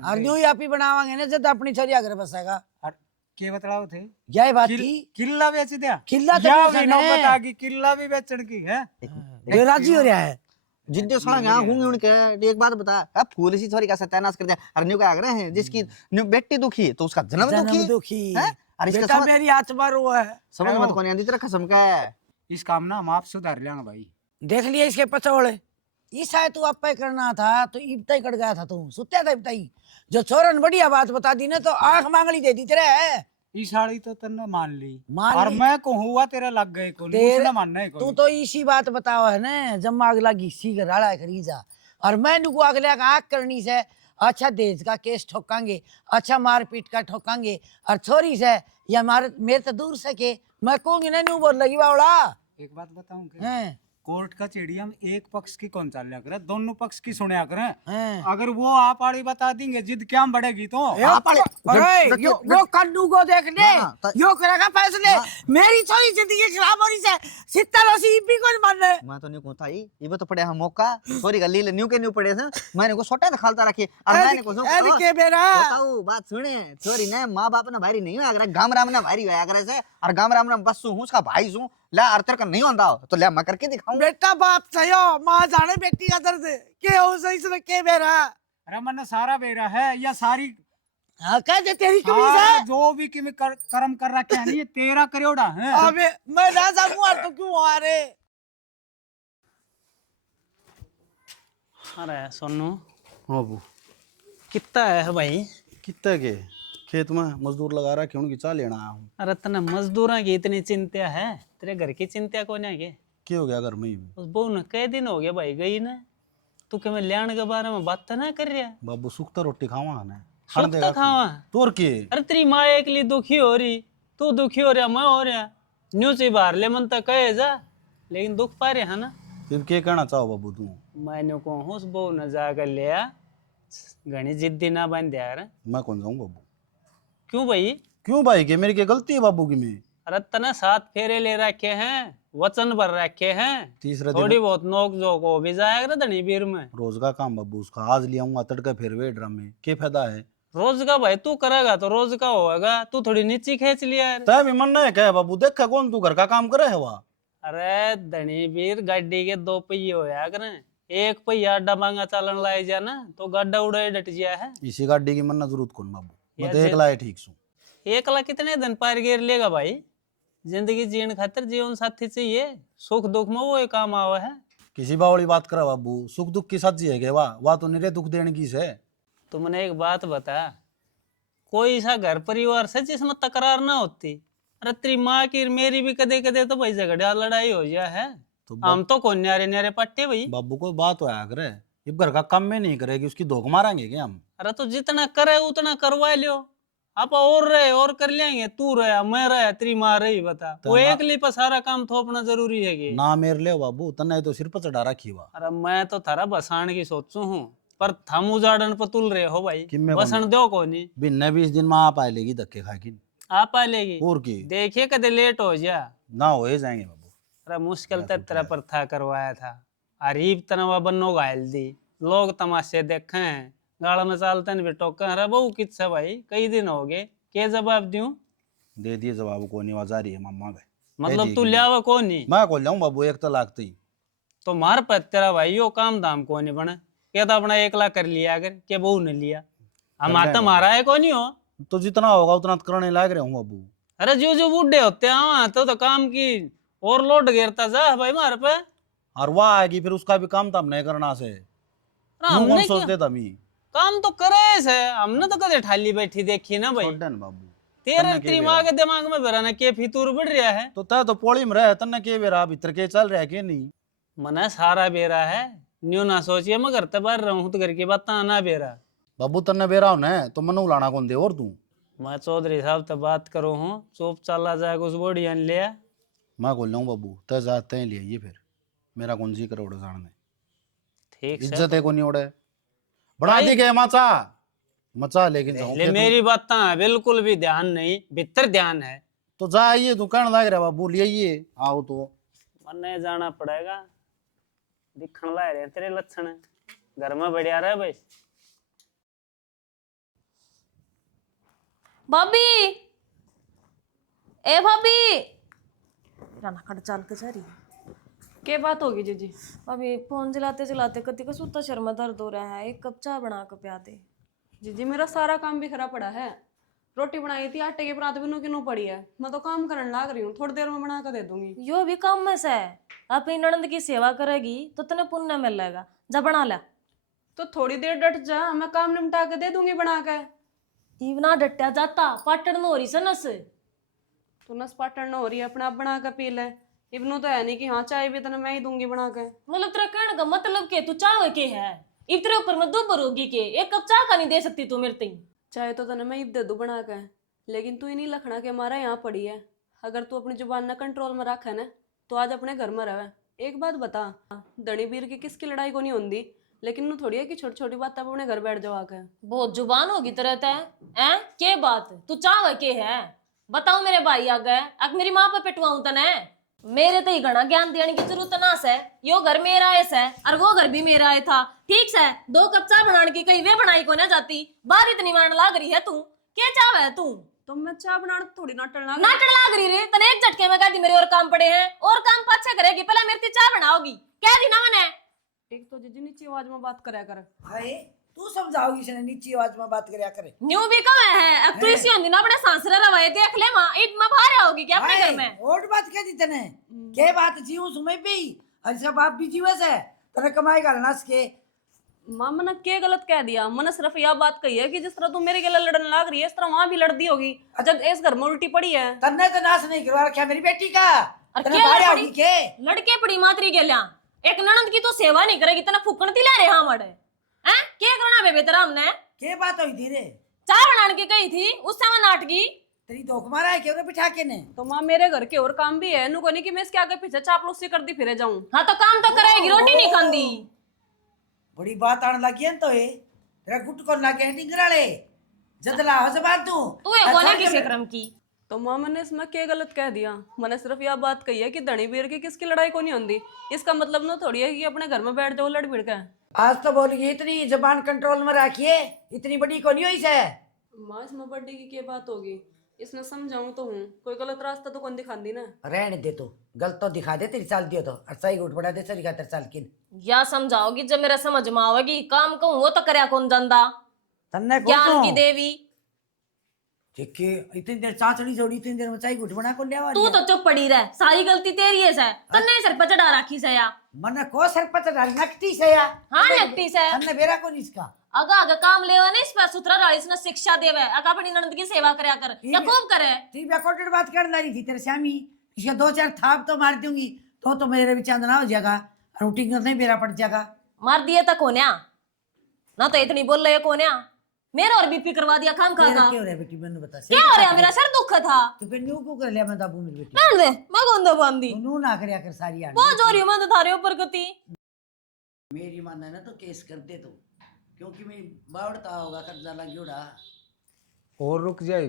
और न्यू ही आप ही बनावांगे ना जब अपनी छोरी अगर बसेगा के बतलाओ थे यही बात थी किल्ला बेच दिया किला तो या बेचने भी नौबत आ गई किल्ला भी बेचने की है जो राजी हो रहा है। जिद्दे सड़क यहाँ होंगे उनके एक बात बता अब फूल सी छोरी का सत्यानाश कर दिया और न्यू क्या रहे हैं जिसकी न्यू बेटी दुखी है तो उसका जन्म जन्म दुखी दुखी हैं? और इसका बेटा समझ मेरी आत्मा रो है। समझ मत कौन आंधी तेरा कसम का है इस काम ना हम आप सुधार लेंगे भाई देख लिया इसके पचौड़े इस आए तू अब करना था तो इब्ता ही कट गया था तू सुत्या था इब्ता ही जो छोरन बढ़िया बात बता दी ना तो आंख मांगली दे दी तेरे है। इस साड़ी तो तन्ने मान ली मान और ली। मैं को हुआ तेरे लग गए को तेरे- उसने मानना है तू को तो इसी बात बताओ है ना जब आग लगी सी राड़ा खरी जा और मैं नुको अगले आग करनी से अच्छा देश का केस ठोकांगे अच्छा मारपीट का ठोकांगे और छोरी से या मार मेरे तो दूर से के मैं कहूंगी ना न्यू बोल लगी बावड़ा एक बात बताऊं क्या हैं कोर्ट का चिड़ियम एक पक्ष की कौन चाल करे दोनों पक्ष की सुने करे हैं अगर वो आप आड़ी बता देंगे जिद क्या बढ़ेगी तो यो कन्नू को देख ले हाँ, तो- यो करेगा फैसले मेरी छोरी जिंदगी खराब हो रही से 70 80 भी कौन मान रहे। मैं तो न्यू कहता ही ये तो पड़े हम मौका सॉरी गली ले न्यू के न्यू पड़े थे मैंने को छोटा खालता रखी और मैंने को ऐद के बेरा बताओ बात सुने सॉरी ना माँ बाप ना भारी नहीं अगर गाम राम ना भारी है अगर ऐसे और गाम राम ना बस हूँ उसका भाई हूँ ला अर्तर का नहीं होता तो ले मैं करके दिखाऊं बेटा बाप सही हो माँ जाने बेटी का दर्द के हो सही से के बेरा अरे मन सारा बेरा है या सारी हाँ कह दे तेरी कमी सारा से जो भी कि कर्म कर रखे है नहीं तेरा करियोड़ा है अबे मैं ना जानूं और तो क्यों आ रे। अरे सोनू हाँ बू कितना है भाई कितने के खेत में मजदूर लगा रहा क्यों की चाल लेना आया हूँ अरे तना मजदूरों की इतनी चिंता है तेरे घर की चिंता को नहीं है क्या हो गया घर में ही? उस बहू ने कई दिन हो गया भाई गई ना तू क्या मैं लियाण के बारे में बात तो ना कर रहा बाबू सुखता रोटी खावा है सुख तो खावा तोर के अरे तेरी माँ एक लिए दुखी हो रही तू दुखी हो रहा मैं हो रहा न्यू से बाहर ले मन तक कहे जा लेकिन दुख पा रहे है ना फिर क्या कहना चाहो बाबू तू मैंने को उस बहू ने जाकर लिया घनी जिद्दी ना बन दिया यार मैं कौन जाऊँ बाबू क्यों भाई क्यों भाई के मेरी क्या गलती है बाबू की में अरे तने 7 फेरे ले रखे हैं, वचन भर रखे हैं, तीसरे थोड़ी दिन बहुत नोक जोक हो भी जाएगा धनी बीर में। रोज का काम बाबू उसका, आज ले आऊंगा तड़का फिर वे ड्रामे, क्या फायदा है? रोज का भाई तू करेगा तो रोज का होगा, तू थोड़ी नीची खींच लिया यार। तय भी मन है क्या बाबू? देखा कौन तू घर का काम करे है वहाँ? अरे धनी बीर गाड़ी के 2 पहिए होया करें, एक पहिया डबांगा चालन लाए जाना तो गड्ढा उड़े डट गया है। इसी गाड़ी की मन जरूरत कौन बाबू, मैं यार तो एक लाए ठीक सू। 1 लाख कितने दिन पार गेर लेगा भाई? जिंदगी जीने खातिर जीवन साथी चाहिए, सुख दुख में वो एक काम आवा है। किसी बावली बात करा बाबू, सुख दुख की साथी है क्या? वाह तो निरे दुख देने की से। तुमने एक बात बता, कोई सा घर परिवार से जिसमें तकरार ना होती? अरे तेरी माँ की मेरी भी कदे कदे तो भाई झगड़ा लड़ाई हो गया है। तो हम तो कौन न्यारे न्यारे पट्टे भाई। बाबू को बात होया करे, ये घर का काम में नहीं करेगी उसकी धोख मारेंगे क्या हम? अरे तो जितना करे उतना करवा लियो, आप और रहे और कर लेंगे, तू रहा मैं रहा तेरी माँ रही, बता तो वो ना- एक ली पर सारा काम थोपना जरूरी है कि? ना मेर ले बाबू, तन्ने तो सिर पर चढ़ा रखी हुआ। अरे मैं तो थारा बसाण की सोचू हूँ, पर थम उजाड़न पर तुल रहे हो भाई, किम्मे बसन दो को नहीं। बिन्ने 20 दिन में आप आ लेगी धक्के खा की। आप आ लेगी और की देखिए कदे लेट हो जा। ना हो जाएंगे बाबू। अरे मुश्किल तक तेरा पर था करवाया था, अरीब तनवा बन्नो घायल दी, लोग तमाशे देखे हैं, गाड़ा में चालते भी टोके। अरे बहु किस्सा भाई, कई दिन हो गए, के जवाब दूं? दे दिए जवाब को नहीं आवाज आ रही है मम्मा गए। मतलब तू लियावा को नहीं मैं को लाऊं बाबू, एक तो लागती। तो मार पर तेरा भाई यो काम धाम को नहीं बने, क्या तो अपना 1 लाख कर लिया अगर के बहू ने लिया, हम आता मारा है को नहीं हो। तो जितना होगा उतना तो करने लाग रहे हूँ बाबू। अरे जो जो बूढ़े होते हैं तो काम की और लोड घेरता जा भाई मार पे। और वह आएगी फिर उसका भी काम तो हम नहीं करना से। अरे हमने कौन क्या सोचते था मी काम तो करे से, हमने तो कदे ठाली बैठी देखी ना भाई। छोड़न बाबू। तेरे तन्ने के दिमाग के दिमाग में भरा ना के फितूर बढ़ रहा है। तो तय तो पोड़ी में रहे तन्ने के बेरा भीतर के चल रहा है कि नहीं? मना सारा बेरा है, न्यू ना सोचिए मैं घर ते बाहर रहूं तो घर की बात आना बेरा। बाबू तन्ने बेरा होने तो मनु लाना कौन दे और तू? मैं चौधरी साहब तो बात करो हूँ, चुप चला जाएगा उस बोड़िया ने लिया। मैं बोल रहा हूँ बाबू, तय जाते हैं लिए ये फिर मेरा कौन सी करोड़ जान में ठीक से इज्जत है को नहीं उड़े बना दी गए मचा मचा लेकिन जाऊं ले के मेरी बात बिल्कुल भी ध्यान नहीं, भीतर ध्यान है। तो जाइए दुकान लग रहा बाबू, लिए आओ तो मने जाना पड़ेगा, दिखण ला रहे तेरे लक्षण, घर में बढ़िया रहे भाई। भाभी, ए भाभी, राना खड़ चाल के जा रही है। क्या बात होगी जीजी? भाभी फोन चलाते चलाते कति का सूता शर्मा में दर्द हो रहा है, एक कप चाय बना के पिया दे। जीजी मेरा सारा काम बिखरा पड़ा है, रोटी बनाई थी आटे के परात बिनू किनू पड़ी है, मैं तो काम करने लाग रही हूँ, थोड़ी देर में बना कर दे दूंगी। यो भी काम में से है, अपनी ननद की सेवा करेगी तो तने पुण्य मिलेगा, जा बना ला। तो थोड़ी देर डट जा, मैं काम निपटा के दे दूंगी बना के। इवना डट्या जाता पाटड़ न हो रही सनस। तो नस पाटन न हो रही है, अपने आप बना के पी ले। इब्नू तो है नहीं कि हाँ चाय भी तो मैं ही दूंगी बना के। मतलब तेरा कहने का मतलब के तू चाह के है इतने ऊपर में दो बरोगी के एक कप चाय का नहीं दे सकती तू मेरे तीन। चाय तो तने मैं ही दे दूं बना के, लेकिन तू ही नहीं लखना के हमारा यहाँ पड़ी है। अगर तू अपनी जुबान ना कंट्रोल में रखे ना तो आज अपने घर में रहे। एक बात बता, दड़ी बीर की किसकी लड़ाई को नहीं होती, लेकिन नू थोड़ी है कि छोटी छोटी बात अपने घर बैठ जाओ आके। बहुत जुबान होगी तरह तय हैं के बात तू चाह के है बताओ मेरे भाई आ गए अब मेरी माँ पे पिटवाऊं तने। मेरे तो ही घना ज्ञान देने की जरूरत ना से, यो घर मेरा है और वो घर भी मेरा है था, ठीक से 2 कप चाय बनाने की कहीं वे बनाई को ना जाती, बाहर इतनी मारने लाग रही है तू, क्या चाह है तू? तो मैं चाय बनाने थोड़ी नाटक लाग रही रे तने एक झटके में कहती मेरे और काम पड़े हैं और काम पाछे करेगी, पहले मेरी चाय बनाओगी कह दी ना मैंने। एक तो जीजी नीची आवाज में बात करया कर। हाय तू समझाओगी से नीची आवाज में बात करया करे। न्यू भी कहाँ है अब तू इसी होंगी ना अपने सांसरे रवाए देख ले मां ईद में बाहर आओगी क्या अपने घर में? और बात कह दी तने के बात जीव सुमई पे और इसका बाप भी जीव से तेरे कमाई का नस के। माँ मैंने क्या गलत कह दिया? मैंने सिर्फ यह बात कही है कि जिस तरह तू मेरे गले लड़ने लग रही है इस तरह वहां भी लड़ती होगी जब इस घर में उल्टी पड़ी है। तन्ने तो नाश नहीं करवा रखा मेरी बेटी का, और तने क्या बाहर लड़की? आओगी के लड़के पड़ी मातरी के लिया एक ननद की तो सेवा नहीं करेगी तना फुकनती ले रहे हमारे हैं क्या करना बेबे तेरा हमने? के बात हुई थी रे? चाय बनाने की कही थी उस समय नाटकी तेरी धोख मारा है क्यों बिठा के ने? तो माँ मेरे घर के और काम भी है, नु को नहीं कि मैं इसके आगे पीछे चापलूसी करती फिरे जाऊं। हाँ तो काम तो करेगी रोटी नहीं खांदी। बड़ी बात आने लगी है तो ये तेरा गुट को लगे है डिंगराले जदला हो जबान तू तू ये कोने किसी क्रम की तो माँ मैंने इसमें क्या गलत कह दिया? मैंने सिर्फ यह बात कही है कि धनी बीर की किसकी लड़ाई को नहीं होती। इसका मतलब ना थोड़ी है कि अपने घर में बैठ जाओ लड़ भिड़ के। आज तो बोलिए, इतनी जबान कंट्रोल में रखिए, इतनी बड़ी को नहीं हुई से। माँ इसमें बर्थडे की क्या बात होगी? इसने समझाऊं तो हूँ, कोई गलत रास्ता तो कौन दिखाती ना। रहने दे तू, गलत तो दिखा दे तेरी चाल दियो तो, और सही उठ पड़ा दे सही खातर चाल किन। या समझाओगी जब मेरा समझ में आवेगी। काम कहूँ वो तो करया कौन जानदा। तन्ने ज्ञान की देवी। ठीक है, इतनी देर चाचड़ी जोड़ी, इतनी देर में चाय घुट बना को लिया। तू तो चुप पड़ी रह, सारी गलती तेरी है सर। तन्ने सर पे चढ़ा रखी से या। मन को सरपंच डाल नकटी से या। हाँ नकटी से। तन्ने बेरा को नहीं इसका। अगा अगा काम लेवा नहीं इस पर सुथरा राइस ने शिक्षा देवे। अगा अपनी ननद की सेवा करया कर या खूब करे। ती बेकोटेड बात कर रही थी तेरे श्यामी, इसके 2-4 थाप तो मार दूंगी तो मेरे भी चांदना हो जाएगा, रूटिंग नहीं बेरा पड़ जाएगा। मार दिए तक कोन्या ना तो इतनी बोल रहे कोन्या। मेरा और बीपी करवा दिया खाम खा का। क्या हो रहा है बेटी, मैंने बता क्या हो रहा? मेरा सर दुख था। तो फिर न्यू को कर लिया मैं दाबू मेरी बेटी। रहने दे, मैं गोंदा बांधी। न्यू ना करया कर सारी आने। बहुत जोरी मैं तो थारे ऊपर गति। मेरी मानना है ना तो केस कर दे तू, क्योंकि मैं बावड़ता होगा कर्जा लग जोड़ा। और रुक जाए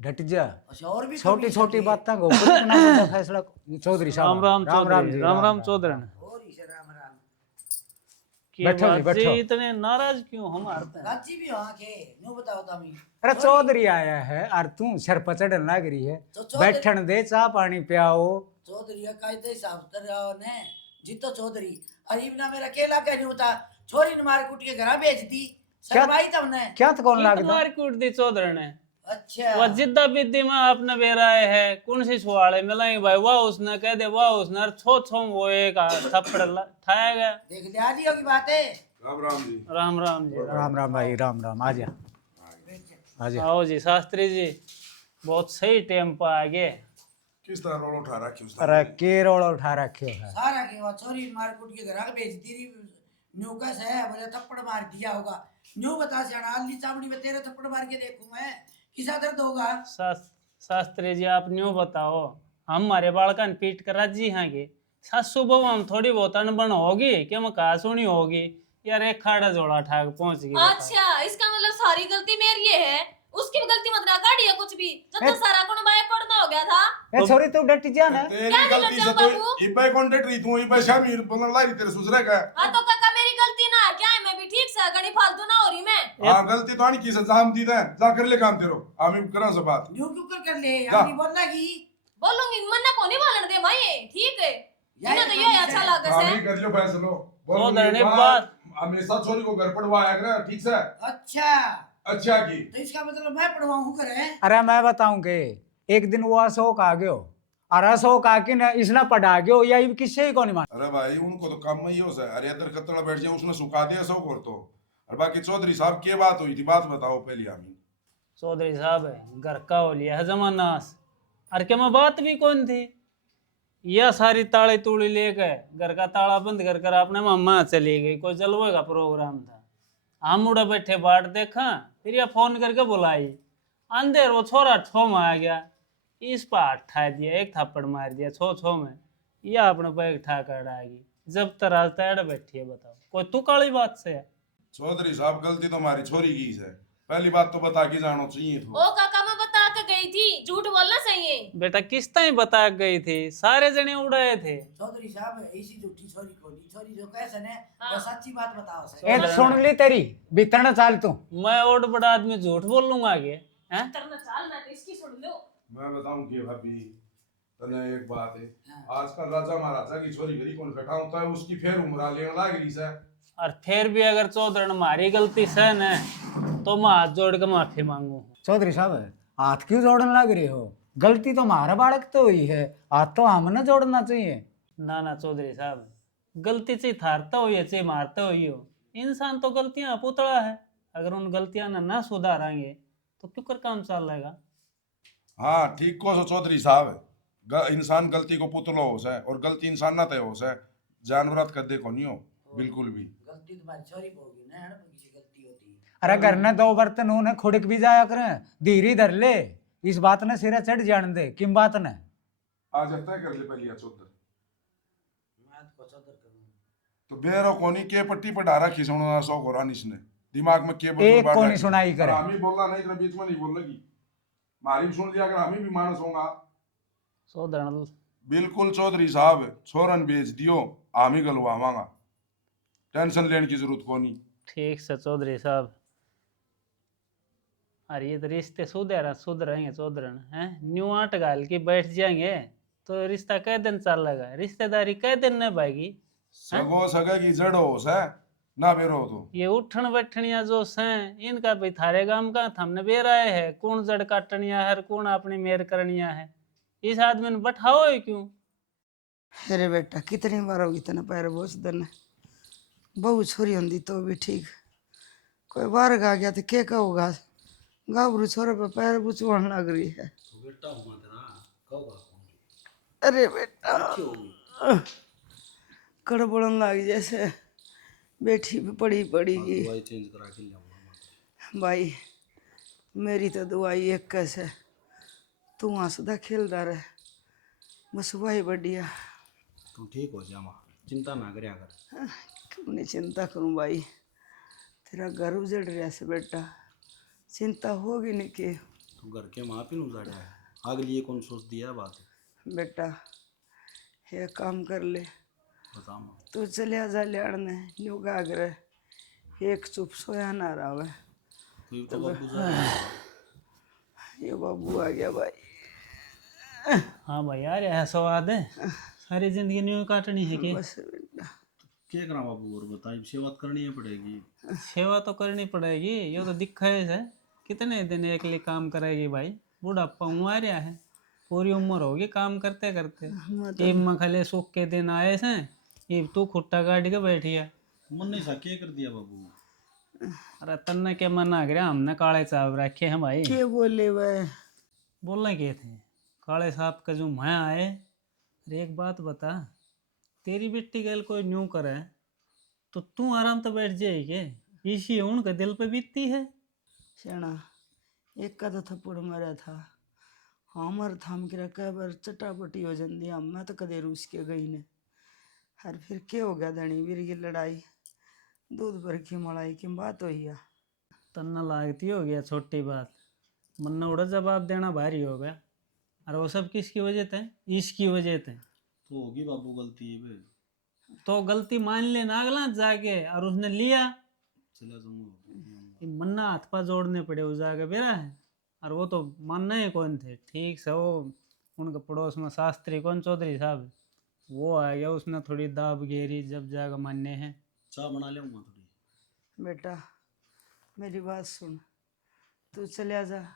डट जा। अच्छा और भी छोटी छोटी बातें को इतना फैसला। चौधरी साहब राम राम चौधरी, जी, राम राम चौधरी। और इसे राम राम। की बैठो जी, बात जी, बैठो। इतने नाराज क्यों हम आते हैं? राजी भी हो के न्यू बताओ तमी। अरे चौधरी आया है और तू सर पर चढ़न लग रही है। तो चौधरी- बैठन दे, चाय पानी पियाओ। चौधरी का कायदे हिसाब कर रहा हो ने जीतो चौधरी। अरीब ना मेरा केला कह नहीं होता, छोरी ने मार कुट के घर भेज दी। शर्माई तुमने क्या तो कौन लागदा? मार कूट दी चौधरी ने। अच्छा वह जिद्दा बिद्दी में अपने बेराए है कौन सी छुआड़े मिलाएंगे भाई। वाह उसने कह दे, वाह उसने छो छो वो एक थप्पड़ ठाया गया। देख लिया दी होगी बात है। राम राम जी। राम राम जी। राम राम भाई, राम राम। आजा आजा। आओ जी शास्त्री जी, बहुत सही टाइम पर आ गए। किस तरह रोल उठा रखी उसने? अरे केरोड़ उठा रखे है। सारा के वो छोरी ने मार कुट के घर भेज दी री। न्यू का है बोले थप्पड़ मार दिया होगा। न्यू बता सियाना अल्ली चामड़ी में तेरे थप्पड़ मार के देखूं मैं, किसा दर्द होगा? शास्त्री जी आप न्यू बताओ, हमारे बालका ने पीट कर राजी हैं कि सासू बहू हम थोड़ी बहुत अनबन होगी कि हम कहा सुनी होगी यार। एक खाड़ा जोड़ा ठाक पहुंच गई। अच्छा इसका मतलब सारी गलती मेरी है। उसकी भी गलती मत ना काढ़ी है कुछ भी। जब तो सारा कुण बाय कोड़ना हो गया था। ए छोरी तू डट जा ना। क्या गलती से बाबू? इबाई कॉन्टेक्ट रही तू इबाई शामिर बोलने लाई तेरे ससुरे का। हाँ तो काका मेरी गलती ना है क्या है? मैं भी ठीक से गड़ी फालतू ना हो रही मैं। हां गलती तो आनी की सजा हम दी है, जा कर ले काम तेरो हम करा से बात। न्यू क्यों कर ले जा। यार, नहीं बोलना की बोलूंगी मन ना कोनी बोलन दे भाई। ठीक है यार, इन्हें तो ये अच्छा लगा हम से। ही कर लियो फैसलो। चौधरी बात हमेशा छोरी को घर पढ़वाया कर, ठीक से? अच्छा अच्छा की तो इसका मतलब मैं पढ़वाऊं करे। अरे मैं बताऊं के एक दिन वो अशोक आ गयो और अशोक आके न इसने पढ़ा गयो या ये किससे ही कौन मान। अरे भाई उनको तो काम में ही हो अरे इधर खतरा बैठ जाए उसने सुखा दिया सब कर तो। और बाकी चौधरी साहब की बात हुई थी, बात बताओ पहले हमें। चौधरी साहब है घर का हो लिया है जमानास। अरे क्या मैं बात भी कौन थी। यह सारी ताली तूड़ी लेकर घर का ताला बंद कर कर अपने मम्मा चली गई। कोई जलवे का प्रोग्राम था, हम उड़ा बैठे बाट देखा, फिर यह फोन करके बुलाई। अंदर वो छोरा छो में आ गया, इस पर हाथ ठा दिया, एक थप्पड़ मार दिया छो छो में। यह अपने पैक ठा कर आएगी। जब तक तैयार बैठी है बताओ, कोई तू काली बात से है? चौधरी साहब गलती तो हमारी छोरी की है, पहली बात तो बता के जाना चाहिए था। ओ काका मैं बता के गई थी, झूठ बोलना सही है। बेटा किस टाइम बता गई थी, सारे जने उड़ाए थे। चौधरी साहब ऐसी झूठी छोरी को दी, छोरी जो कैसे ने हाँ। वो सच्ची बात बताओ से। ए सुन ली तेरी बितरण चाल तू। मैं और बड़ा आदमी झूठ बोल लूंगा आगे हैं? तरना चाल मैं तो इसकी सुन लो। मैं बताऊं कि भाभी तने एक बात है, आजकल राजा महाराजा की छोरी घरी कौन बैठा होता है, उसकी फेर उमरा लेने लाग रही है। और फिर भी अगर चौधरी हमारी गलती से न तो मैं हाथ जोड़ के माफी मांगू। चौधरी साहब हाथ क्यों जोड़ने लग रहे हो? गलती तो हमारा बालक तो हुई है, हाथ तो हमने जोड़ना चाहिए। ना ना चौधरी साहब, गलती से थारता हो या चाहे मारता हो, इंसान तो गलतियां पुतला है। अगर उन गलतियां ना सुधारेंगे तो क्यों कर काम चल रहेगा। हाँ ठीक को सो चौधरी साहब, इंसान गलती को पुतलो हो से, और गलती इंसान ना तय हो से, जानवरात कर देखो नहीं हो बिल्कुल भी। गलती तुम्हारी छोरी को होगी ना, किसी गलती होती है। अरे घर ने 2 बर्तन होने खुड़क भी जाया करें, धीरे धर ले। इस बात ने सिरा चढ़ जान दे, किम बात ने। आज तय कर ले पहले चौधर मैं को चौधर करूं तो बेरो कोनी के पट्टी पर डारा खिसौना सौ को रानिस ने दिमाग में के एक को नहीं सुनाई करे। हम ही बोलना नहीं, इतना बीच में नहीं बोल लगी। मारी भी सुन लिया अगर हमें भी मानस होगा। सोधन बिल्कुल चौधरी साहब, छोरन भेज दियो, हम ही गलवावांगा, टेंशन लेने की जरूरत को नहीं। ठीक से चौधरी साहब। अरे ये तो रिश्ते सुधरेंगे चौधरन हैं, न्यू आट गाल के बैठ जाएंगे तो रिश्ता कै दिन चलेगा, रिश्तेदारी कै दिन न भाई। सगो सगे की जड़ हो है ना बेरो तो। ये उठन बैठनिया जो हैं इनका भी थारे गांव का हमने बेराए है, कौन जड़ काटनिया है कौन अपनी मेर करनिया है, इस आदमी ने बैठाओ ही क्यों। अरे बेटा कितनी बार होगी तेने पैर बोझ देने, बहू छोरी होंगी तो भी ठीक, कोई बाहर आ गया तो क्या कहोगा, गाभरू छोरे पे पैर बुचवान लग रही है। अरे बेटा कड़बड़न लग जैसे बैठी भी पड़ी पड़ेगी। भाई मेरी तो दुआई एक कैसे, तू हंसदा खेलदा रहे बस वही बढ़िया। तू ठीक हो जा माँ, चिंता ना करया कर। क्यों नहीं चिंता करूं भाई, तेरा घर उजड़ रहा से बेटा, चिंता होगी नहीं कि। तू घर के माँ पिन उजाड़ा है, आग लिए कौन सोच दिया बात। बेटा ये काम कर ले, बता माँ। तू चलिया जा लियाड़ने न्यू गागर, एक चुप सोया ना रहा है। तो बाबू जा रहा है। ये बाबू आ गया भाई। हाँ भाई यार यह स्वाद है, सारी जिंदगी न्यू काटनी है कि। बस बेटा क्या करा बाबू, और बता, सेवा करनी ही पड़ेगी। सेवा तो करनी पड़ेगी, ये तो दिखा है कितने दिन एक लिए काम करेगी भाई, बुढ़ापा हुआ रहा है, पूरी उम्र होगी काम करते करते। एक मखले सुख के दिन आए से, ये तू खुट्टा गाड़ के बैठिया। मन नहीं सा क्या कर दिया बाबू। अरे तन्ने के मन आ गया, हमने काले चाव रखे हैं भाई। क्या बोले वह, बोलने के थे काले साहब का जो मैं आए। अरे एक बात बता, तेरी बेटी गल कोई न्यू करे तो तू आराम तो बैठ जाएगी, इसी उनके दिल पे बीतती है। सेना एक का तो थप्पड़ मारा था, हमार थाम के कई बार चटापटी हो जाती, हम मैं तो कदे रूस के गई ने। हर फिर क्या हो गया धनी वीर की लड़ाई, दूध भर की मलाई की बात हुई है। तन्ना लागती हो गया छोटी बात, मन्ना उड़ा जवाब देना भारी हो गया। और वो सब किसकी वजह थे, इसकी वजह थे। तो होगी बाबू गलती है। तो गलती मान लेना अगला जाके, और उसने लिया, चला ये मन्ना हाथ पा जोड़ने पड़े उस जाके बेरा है। और वो तो मानना ही कौन थे, ठीक से वो उनके पड़ोस में शास्त्री कौन चौधरी साहब, वो आ गया, उसने थोड़ी दाब घेरी, जब जाकर मानने हैं। चाय बना ले थोड़ी। बेटा मेरी बात सुन, तू चलिया जा,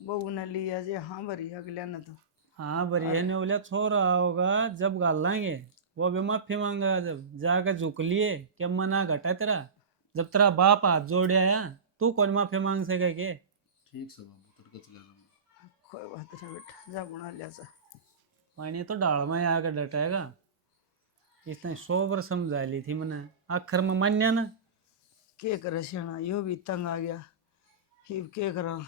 बहू ने लिया जे हाँ भरी अगले ने तो। हाँ बढ़िया ने बोला छोरा होगा जब गाल लाएंगे, वो भी माफी मांगा, जब जाकर झुक लिए क्या मना घटा तेरा, जब तेरा बाप हाथ जोड़ आया तू कौन माफी मांग सके के। ठीक से बाबू, तड़का चला जाऊंगा। कोई बात नहीं बेटा, जा बना लिया जा। पानी तो डाल में आकर डटेगा, इसने 100 बार समझा ली थी मैंने, आखिर में मान्या ना। के करे सियाना, यो भी तंग आ गया, हिब के करा,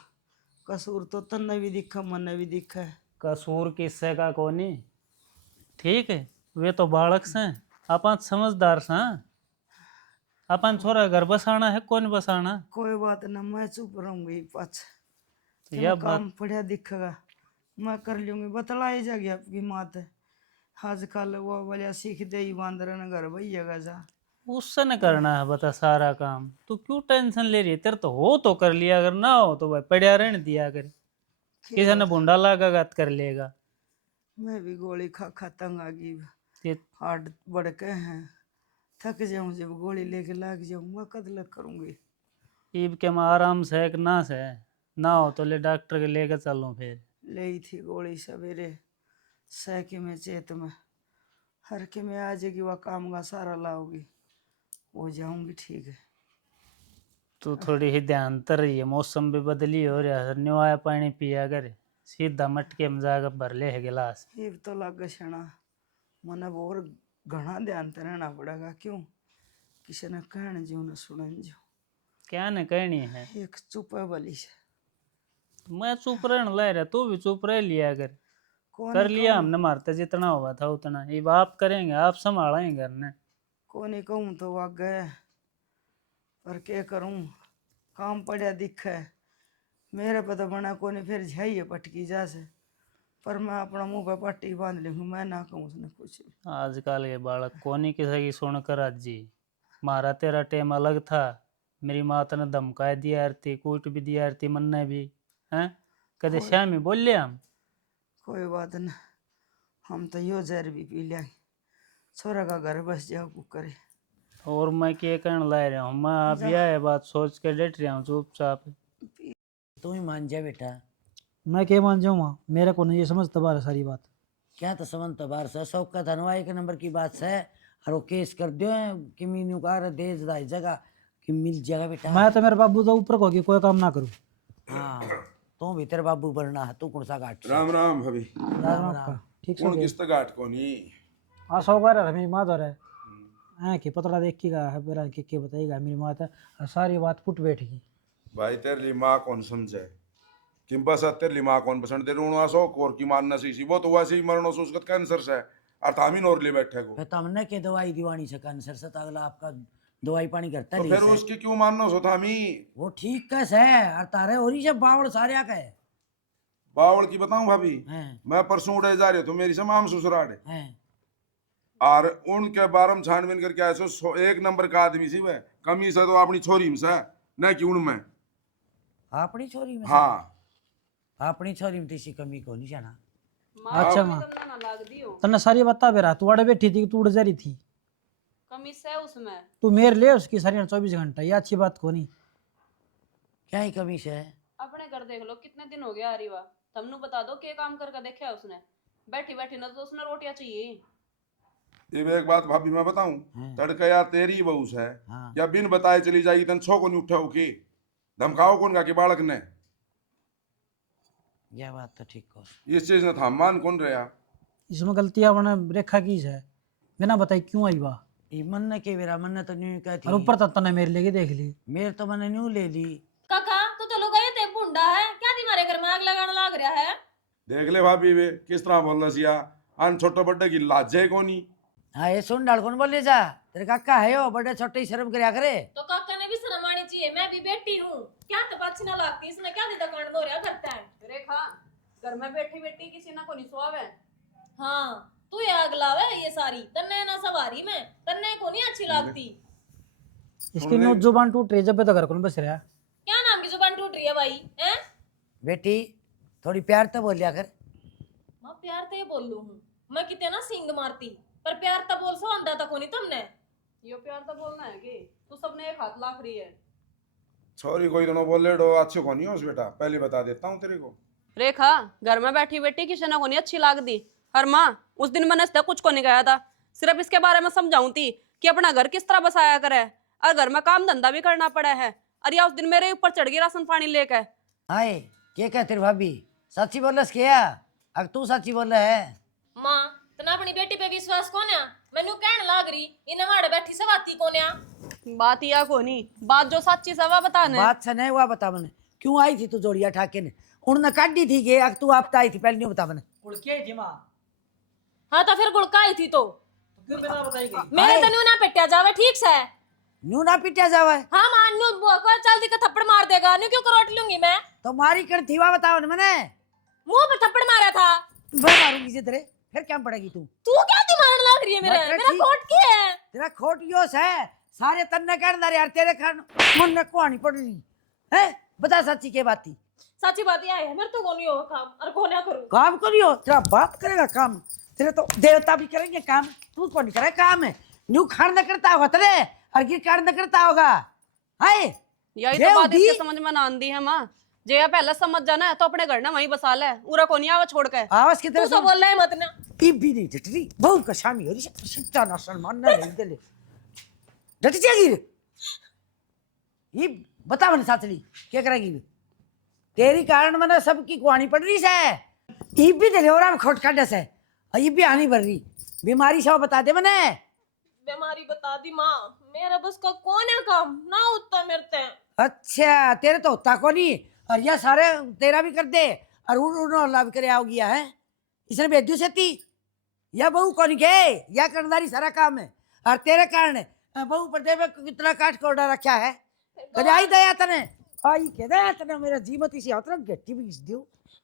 कसूर तो तन्ने भी दिखा मन्ने भी दिखा है। कसूर किससे का कोनी, ठीक है वे तो बालक से, अपन समझदार सा, अपन छोरा घर बसाना है, कौन बसाना। कोई बात ना, मैं चुप रहूंगी पाछ, यह काम पढ़िया दिखेगा मैं कर लूंगी, बतला ही जाएगी आपकी मात। आजकल वो वाले सीख दे ही बांदर न घर भैया जा, उससे न करना है बता सारा काम, तू क्यों टेंशन ले रही है, तेरे तो हो तो कर लिया, अगर ना हो तो भाई पड़ा रहने दिया कर, किसी ने भूडा लागा कर लेगा। मैं भी गोली खा खा तंग आ गई, ये हार्ट बढ़ के हैं, थक जाऊं, जब गोली लेके लाग जाऊं मैं कदल करूंगी। ईब के मैं आराम से एक ना से, ना हो तो ले डॉक्टर के लेके चलूं फिर। ले थी गोली सवेरे सैके में चेत में, हर के में आ जाएगी, वह काम का सारा लाओगी, हो जाऊंगी ठीक है। तू थोड़ी ही ध्यान तर रही है, मौसम भी बदली हो रहा है, न्यू आया पानी पिया कर, सीधा मटके में जाकर भर ले है गिलास। ये तो लग शना मने और घना ध्यान तो रहना पड़ेगा, क्यों किसी ने कहने जो न सुनन जो। क्या न कहनी है, एक चुप है बली से, मैं चुप रहने ला रहा, तू भी चुप रह लिया कर, कौन कर लिया हमने, मारते जितना हुआ था उतना, ये आप करेंगे, आप संभालेंगे घर ने। को नहीं कहूँ तो वह गए, पर क्या करूँ, काम पड़ा दिखे, मेरे पता बना कोने फिर जाइए पटकी जा से, पर मैं अपना मुंह पे पट्टी बांध ली हूँ, मैं ना कहूँ उसने कुछ। आजकल के बालक कोनी किसी की सुनकर अज्जी। मारा तेरा टेम अलग था, मेरी माँ ने धमका दिया थी, कूट भी दिया थी मन ने भी, हैं कदे श्यामी बोले हम। कोई बात न, हम तो यो जहर भी पी लिया, छोरा का घर बस जाओ कुक करे। और मैं क्या कहने ला रहा हूँ, मैं आप यह बात सोच के डट रहा हूँ चुपचाप। तू ही मान जा बेटा। मैं क्या मान जाऊँ माँ, मेरे को नहीं ये समझता बार सारी बात। क्या तो समझ तो बार से शौक का धनवा एक नंबर की बात है, और वो केस कर दो कि मीनू का देश दाई जगह कि मिल जाएगा बेटा। मैं तो मेरे बाबू तो ऊपर को कि कोई काम ना करूँ। हाँ तू भी तेरे बाबू बनना है, तू कौन सा घाट से? राम राम भाभी। राम राम। ठीक कौन से किस्त गाट कोनी? हाँ सौ बार है मेरी माँ तो है हाँ कि पतला देख के है मेरा के बताएगा मेरी माँ तो सारी बात पुट बैठ गई। भाई तेरे लिए माँ कौन समझे कि बस तेरे लिए माँ कौन पसंद तेरे उणवा सो कोर की मानना सी वो तो वैसे ही मरणो सुस्कत कैंसर से और थामी नोर ले बैठे को। फिर तुमने के दवाई दीवानी से कैंसर से तो अगला आपका दवाई पानी करता तो है फिर उसकी क्यों मानना सो थामी? वो ठीक कैसे है और तारे हो रही से बावड़ सारे का है। बावल की बताऊं भाभी, हैं मैं परसों उड़े जा रहे तो मेरी से माम ससुराल हैं और उनके बारे में छानबीन करके आए सो एक नंबर का आदमी सी वह कमी से तो अपनी छोरी में से न कि उनमें। अपनी छोरी में? हाँ अपनी छोरी में तीसी कमी को नहीं जाना। अच्छा माँ ना लाग दियो तन्ने सारी बता बेरा तू अड़े बैठी थी तू उड़ जा रही थी, कमीज है उसमें। तू मेरे ले उसकी सारी 24 घंटा, ये अच्छी बात को नहीं। क्या ही कमी से है? अपने घर देख लो कितने दिन हो गया अरीवा, तुमने बता दो क्या काम करके देखा है उसने। बैठी बैठी ना तो उसने रोटियां चाहिए। ये एक बात भाभी मैं बताऊं, तड़का या तेरी बहू है हाँ। या बिन बताए चली जाएगी तन छो को नहीं उठाओ के धमकाओ कौन का कि बालक ने यह बात तो ठीक हो। इस चीज ने था मान कौन रहा? इसमें गलतियां बना रेखा की है, बिना बताई क्यों आई वाह। ये मन ने के मेरा मन ने तो नहीं कहती और ऊपर तक तन्ने मेरे लेके देख ली। मेरे तो मैंने न्यू ले ली। काका तू तो लुगाई ते भुंडा है, क्या तुम्हारे घर में आग लगाने लाग रहा है? देख ले भाभी वे किस तरह बोल रहा सिया अन छोटे बड्डे की लाजे कोनी। हाँ ये सुन डाल कौन बोले जा, तेरे काका है यो बड़े छोटे ही शर्म करया करे। तो काका ने भी शर्म आनी चाहिए, मैं भी बेटी हूँ, क्या तो अच्छी ना लगती, इसने क्या दिदा कांड दो रहा करता है। रेखा घर में बैठी बैठी किसी ना को नहीं सुआवे। हाँ तू ये आग लावे ये सारी, तन्ने ना सवारी में, तन्ने को नहीं अच्छी लगती। इसकी नो जुबान टूट रही जब तक घर कौन बस रहा। क्या नाम की जुबान टूट रही है भाई हैं? बेटी थोड़ी प्यार तो बोलिया कर। मैं प्यार ते बोल लू हूँ, मैं कितने ना सिंग मारती, पर प्यार तो बोल सो अंदा तक नहीं तुमने। यो प्यार तो बोलना है कि तू सबने एक हाथ लाख रही है। छोरी कोई दोनों बोले डो अच्छे को नहीं हो बेटा, पहले बता देता हूँ तेरे को। रेखा घर में बैठी बैठी किसी ना को नहीं अच्छी लाग दी। हर माँ उस दिन मैंने इससे कुछ को नहीं कहा था, सिर्फ इसके बारे में समझाऊं थी कि अपना घर किस तरह बसाया करे और घर में काम धंधा भी करना पड़ा है। अरे उस दिन मेरे ऊपर चढ़ गई राशन पानी लेकर। हाय क्या कहते तेरी भाभी सच्ची बोलस क्या? अगर तू सच्ची बोल रहा है माँ तना अपनी बेटी पे विश्वास कोन्या, मैनू कहन लाग रही इन माड़े बैठी सवाती कोन्या। बात या को नहीं, बात जो सच्ची सवा बताने। बात से नहीं हुआ बता मैंने क्यों आई थी तू जोड़िया ठाके ने उन्होंने काट दी थी कि तू आप आई थी पहले नहीं बता मैंने। थी माँ हाँ तो फिर गुड़का आई थी तो क्यों बिना बताई गई? मेरे तनु ना पिटिया जावे ठीक से। न्यू ना पिटिया जावा है हाँ मान न्यू को चल दी का थप्पड़ मार देगा, न्यू क्यों करोट लूंगी मैं? तो मारी कर थीवा बताओ ना मैंने मुंह पे थप्पड़ मारा था। मैं मारूंगी से तेरे फिर क्या पड़ेगी तू? तू क्या दिमाग लग रही है मेरे? मैं मेरा ठीक- कोट की है? तेरा खोट योस है सारे तन्ने कहना यार तेरे खान मन में कुआनी पड़ रही है। बता सच्ची के बात थी? सच्ची बात यह है मेरे तो को नहीं होगा काम और को ना करूं। काम करियो तेरा बाप करेगा काम, तेरे तो देवता भी करेंगे काम, तू कौन करे काम है? न्यू खान न करता होगा तेरे और गिर काट न करता होगा। हाय यही देव तो बात दी। इसके समझ में ना आंदी है माँ। जे या पहले समझ जाना है तो अपने घर ना वहीं बसा ले, उरा को नहीं आवा छोड़ के। आवाज की तू तरह तो बोल रहा है मत ना। भी नहीं डटरी बहु का शामी हो रही है सच्चा ना सलमान ना नहीं दे डट जाएगी ये बता मैंने साथड़ी क्या करेगी तेरी कारण मैंने सबकी कुआनी पड़ रही है। ये भी दे और हम खोट काटे से और ये भी आनी बढ़ रही बीमारी सब बता दे मैंने। बीमारी बता दी माँ, मेरा बस का कौन है काम ना उतना मेरते हैं। अच्छा तेरे तो होता को नहीं और यह सारे तेरा भी कर दे और उन्होंने लाभ करे आओ गया है इसने बेदू से थी या बहू कौन गए या करदारी सारा काम है और तेरे कारण बहू पर देवे कितना काट कोड़ा रखा है कदाई दया तने आई कहता इतना मेरा जीवती सी आतरा गट्टी बीस दियो।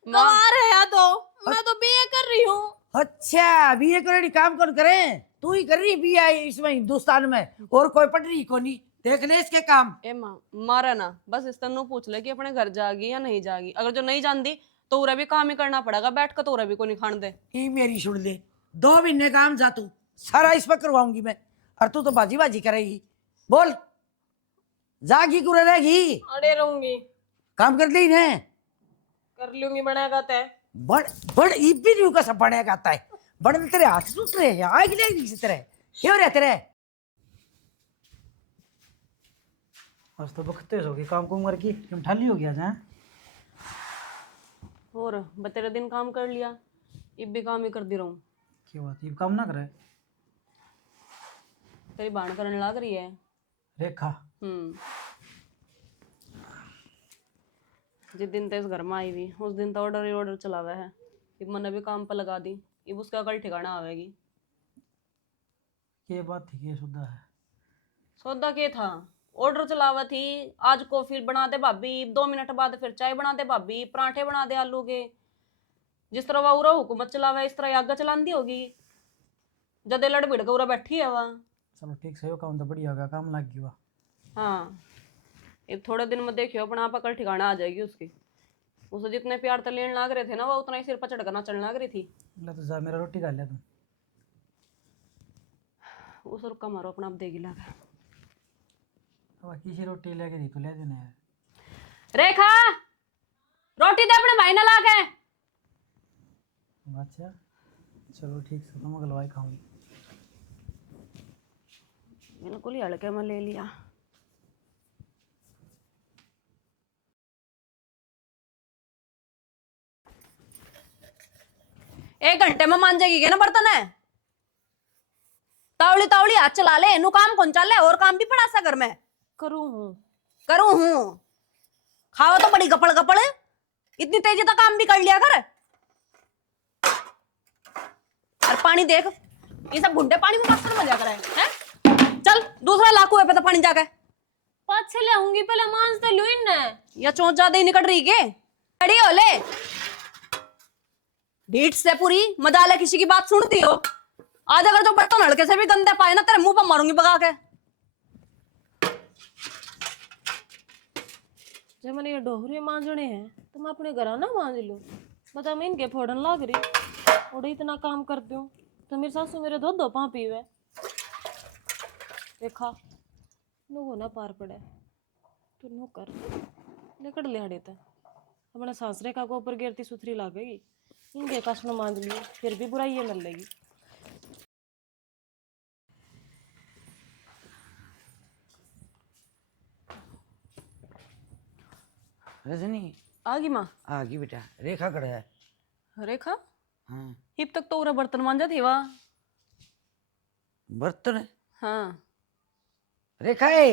गवार है या तो मैं तो बीए कर रही हूँ। अच्छा बीए करे काम कौन करे? तू ही कर रही बीए इसमें हिंदुस्तान में, और कोई पढ़ रही को नहीं। देख ले इसके काम। ए माँ मारा ना, बस इस तरह पूछ ले कि अपने घर जागी या नहीं जागी। अगर जो नहीं जानती तो उरा भी काम ही करना पड़ेगा, बैठ कर तो उरा भी को नहीं खान दे। ये मेरी सुन ले, 2 महीने काम जा तू, सारा इस पर करवाऊंगी मैं, और तू तो बाजी बाजी करेगी। बोल जागी कुरे रहेगी, अड़े रहूंगी, काम कर ली ने कर लूंगी, बनेगा तय। बड़ बड़ इब्बी न्यू का सब बनेगा आता है। बड़ तेरे हाथ टूट रहे हैं, आग ले इसी तरह क्यों रहते रहे। आज तो बखते होगी काम कुम करके, तुम ठाली हो गया जा। और बतेरे दिन काम कर लिया, इब भी काम ही कर दी रहूं। क्या बात, ये काम ना करे? तेरी बाण करने लग रही है रेखा। जिस दिन तेज घर में आई हुई उस दिन तो ऑर्डर ही ऑर्डर चला हुआ है। इब मैंने भी काम पर लगा दी, इब उसका कल ठिकाना आवेगी। ये बात ठीक है, शुद्धा है। सौदा के था, ऑर्डर चलावा थी। आज कॉफी बना दे भाभी, 2 मिनट बाद फिर चाय बना दे भाभी, पराठे बना दे आलू के। जिस तरह वह उरा हुकूमत चलावा इस तरह आगे चलांदी होगी। जदे लड़ भिड़ के उरा बैठी है वह। चलो ठीक से, काम तो बढ़िया होगा, काम लग गया। हाँ ये थोड़े दिन में देखियो अपना आप कल ठिकाना आ जाएगी उसकी। उसे जितने प्यार तो लेने लाग रहे थे ना, वो उतना ही सिर पर चढ़ कर चलने लग रही थी। ले तो जा, मेरा रोटी खा लिया तुम। उस रुका मारो अपना आप देगी लगा। अब किसी रोटी लेके दी तो ले देना है। रेखा रोटी दे अपने भाई ने ला के। अच्छा चलो ठीक से, तुम गलवाई खाऊंगी। बिल्कुल ही हल्के में ले लिया। एक घंटे में मान जाएगी क्या ना बर्तन है? तावली तावली हाथ चला ले, नु काम कौन चल और काम भी पड़ा सा घर में। करूँ हूँ खाओ तो बड़ी गपड़ गपड़, इतनी तेजी तो काम भी कर लिया कर। और पानी देख, ये सब भुंडे पानी में मस्त मजा करे हैं। चल दूसरा लाखों पे तो पानी जाके पाँच ले आऊंगी, पहले मांस तो लू इन। या चोंच ज्यादा ही निकल रही के खड़ी हो ले। ढीठ से पूरी मजाले किसी की बात सुनती हो। आज अगर जो बर्तन हल्के से भी गंदे पाए ना, तेरे मुंह पर मारूंगी भगा के। जब मैंने ये डोहरे मांजने हैं तो मैं अपने घर ना मांज लूँ। बता मैं इनके फोड़न लग रही और इतना काम करती हूँ तो मेरी सासू मेरे दो पाँ पीवे। देखा नो ना पार पड़े तो नो कर निकट ले हड़े तक अपने सासरे का को ऊपर गिरती सुथरी लागेगी। इनके कष्ट में मांज लिए फिर भी बुराई ये मिल लेगी। रजनी आ गई माँ? आ गई बेटा। रेखा कड़ा है? रेखा हाँ हिब तक तो उरा बर्तन मांजा थी वह। बर्तन। हाँ रेखा है?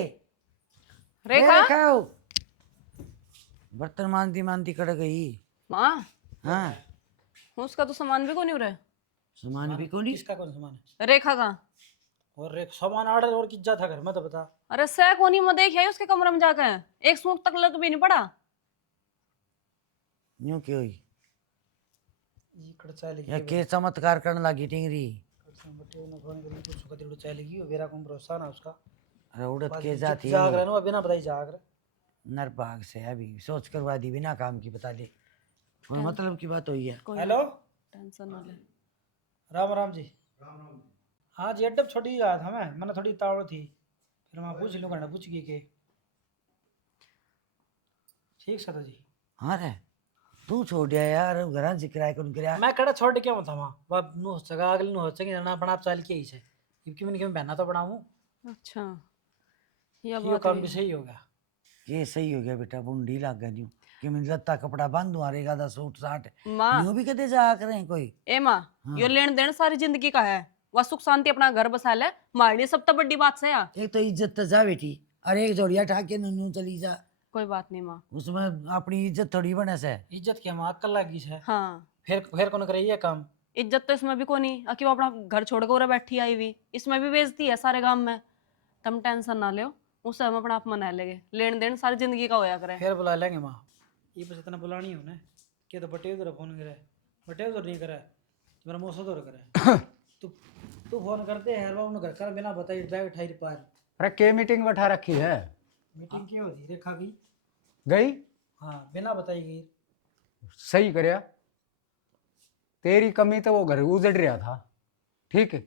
रेखा हो। बर्तन मानती कड़ गई। माँ हाँ उसका तो सामान भी को नहीं हो रहा है। सामान भी को नहीं। किसका कौन सामान है? रेखा का। और एक सामान ऑर्डर और किज्जा था घर में तो बता। अरे सह कोनी में देख उसके कमरे में जाकर एक सूट तक लग भी नहीं पड़ा। यूं क्यों हुई? ये कड़ चाय लगी या के चमत्कार करने लगी टिंगरी। बटे न खाने के लिए कुछ सुखा दिल चाय लगी, मेरा कौन भरोसा ना उसका। अरे उड़त के जाती जाग रहा ना, बिना बताई जाग रहा। नरभाग से अभी सोच करवा दी बिना काम की, बता दे कोई मतलब की बात हुई है। हेलो टेंशन ना ले। राम राम जी। हाँ जी अड्डब छोड़ी गया था मैंने थोड़ी तावड़ थी, फिर मैं पूछ लूँ, पूछ गई के ठीक सर जी। हाँ रे तू छोड़ दिया यार, घर जिक्र कौन कर। मैं कड़ा छोड़ के क्यों था वहाँ, वह नु हो सका अगले नु हो सके जना बना आप चाल के ही से, क्योंकि मैंने क्यों पहना तो बनाऊँ। अच्छा ये ये बात काम हुई। भी सही हो गया। ये सही हो गया बेटा, बुंडी लग गई कि मैं लत्ता कपड़ा बांधू आरेगा दा सूट साट माँ यूं भी कदे जा करें कोई। ए माँ यो लेन देन सारी जिंदगी का है। वह सुख शांति अपना घर बसा ले, हमारे लिए सब तो बड़ी बात से यार। एक तो इज्जत तो जा बेटी, अरे एक जोड़िया ठाके नन्नू चली जा, कोई बात नहीं माँ। उसमें अपनी इज्जत थोड़ी बने से। इज्जत के माँ कल लगी है। हाँ फिर कौन करे ये काम। इज्जत तो इसमें भी को नहीं कि वो अपना घर छोड़ कर बैठी आई हुई, इसमें भी बेइज्जती है सारे गांव में। तुम टेंशन ना लो, उससे हम अपना आप मना लेंगे, लेन देन सारी जिंदगी का होया करे। फिर बुला लेंगे माँ, ये बस इतना बुलानी हो ना कि तो बटे उधर फोन करे, बटे उधर नहीं करे, तुम्हारा मौसा उधर करे। तू तू फोन करते है बाबू घर कर बिना बताई बैग उठाई पार। अरे के मीटिंग बैठा रखी है? मीटिंग क्या होती रेखा की? गई? हाँ बिना बताई गई। सही करया, तेरी कमी तो वो घर उजड़ रहा था, ठीक है।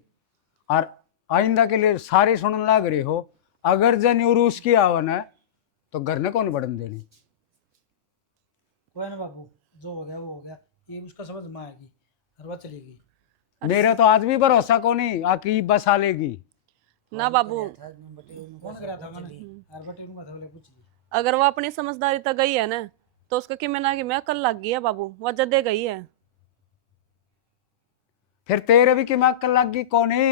और आइंदा के लिए सारे सुनने लग रहे हो, अगर जन रूस की आवन है तो घर ने कौन बढ़न देनी। कोई ना बाबू, जो हो गया वो हो गया, ये उसका समझ में आएगी, हरवा चलेगी। मेरा तो आज भी भरोसा को नहीं आकी बस आ लेगी। ना बाबू, कौन करा था मैंने? हर बटे उनका था, बोले पूछ ली। अगर वो अपनी समझदारी तक गई है ना, तो उसका कि मैं कि मैं कल लग गई है बाबू, वो जदे गई है। फिर तेरे भी किमाग कर लग गई कोने?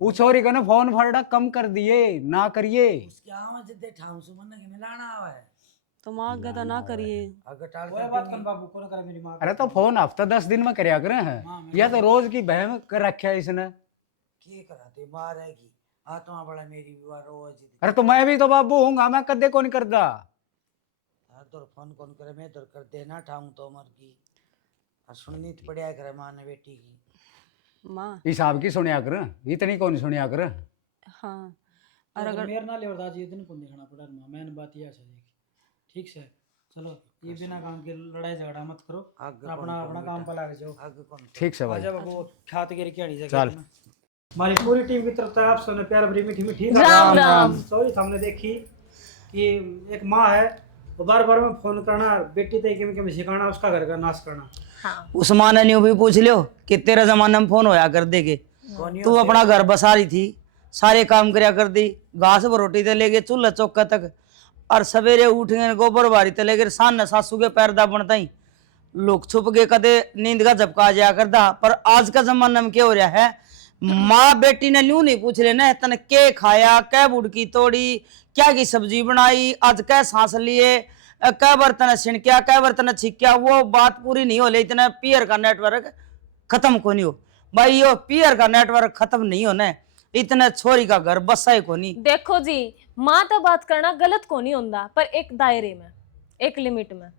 वो छोरी का ना फोन फरड़ा कम कर दिए ना करिए। उसके आवाज दे ठाम सुमन के मिलाना आवा है। तो माँ गदा ना करिए। अगर टाल कोई बात कर बाबू, कौन करा मेरी माँ? अरे तो फोन हफ्ता 10 दिन में करया करे हैं, या तो रोज की बहम कर रखा है इसने। के कराते मारेगी आत्मा बड़ा मेरी विवाह रोज। अरे तो मैं भी तो बाबू हूँ, मैं कदे कौन करदा। तो फोन कौन करे, मैं तो कर देना ठाऊं तो मर की सुननी तो पड़िया करे माँ ने बेटी की। माँ हिसाब की सुनिया कर, इतनी कौन सुनिया कर। हाँ, और और अगर मेरे ना ले आज ये दिन कौन देखना पड़ा माँ, मैंने बात ये अच्छा देखी। ठीक से चलो, ये बिना काम के लड़ाई झगड़ा मत करो, अपना अपना काम पर लग जाओ। आगे कौन ठीक से भाई, आजा बाबू, खात गिर के आनी चल। हमारी पूरी टीम की तरफ से आप सबने प्यार भरी मीठी मीठी राम राम। सॉरी हमने देखी कि एक माँ है वो बार बार में फोन करना, बेटी तय के सिखाना, उसका घर का नाश करना। हाँ। उस माँ ने न्यू भी पूछ लियो कि तेरे जमाने में फोन होया कर देगे, तू अपना घर बसा रही थी, सारे काम करया कर दी, घास पर रोटी ते लेके चूल्हा चौका तक, और सवेरे उठ गए गोबर बारी ते लेकर सान सासू के पैर दा बनता ही लोग छुप गए, कदे नींद का झपका जाया करता। पर आज का जमाना में क्या हो रहा है, माँ बेटी ने न्यू नहीं पूछ लेना तने के खाया, कै बुड़की तोड़ी, क्या की सब्जी बनाई, आज कै सांस लिए, कै बर्तन छिणक्या, कै बर्तन छिक्या, वो बात पूरी नहीं हो ले। इतना पीयर का नेटवर्क खत्म को नहीं हो भाई, यो पीयर का नेटवर्क खत्म नहीं होना, इतने छोरी का घर बसा ही को नहीं। देखो जी, माँ तो बात करना गलत को नहीं होता, पर एक दायरे में, एक लिमिट में।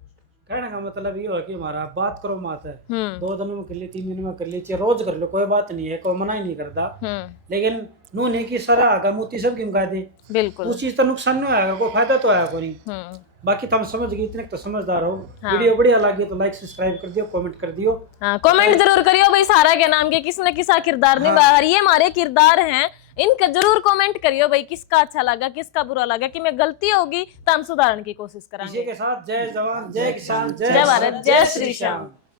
कहने का मतलब ये हो कि हमारा बात करो मात है, 2 दिन में कर ली, 3 दिन में कर ली, चाहे रोज कर लो, कोई बात नहीं है, कोई मना ही नहीं करता। लेकिन नू नहीं कि सारा आगा मोती सब किम दे, बिल्कुल उस चीज का नुकसान नहीं आएगा, कोई फायदा तो आया को नहीं। बाकी तुम समझ गए, इतने तो समझदार हो। वीडियो बढ़िया लगी तो लाइक सब्सक्राइब कर दियो, कमेंट कर दियो। हाँ, कमेंट जरूर करियो भाई, सारा के नाम के किसी न किसी किरदार निभा, ये हमारे किरदार हैं, इनका जरूर कमेंट करियो भाई, किसका अच्छा लगा, किसका बुरा लगा, कि मैं गलती होगी तो हम सुधारने की कोशिश इसी करेंगे। के साथ जय जवान, जय किसान, जय भारत, जय श्री श्याम।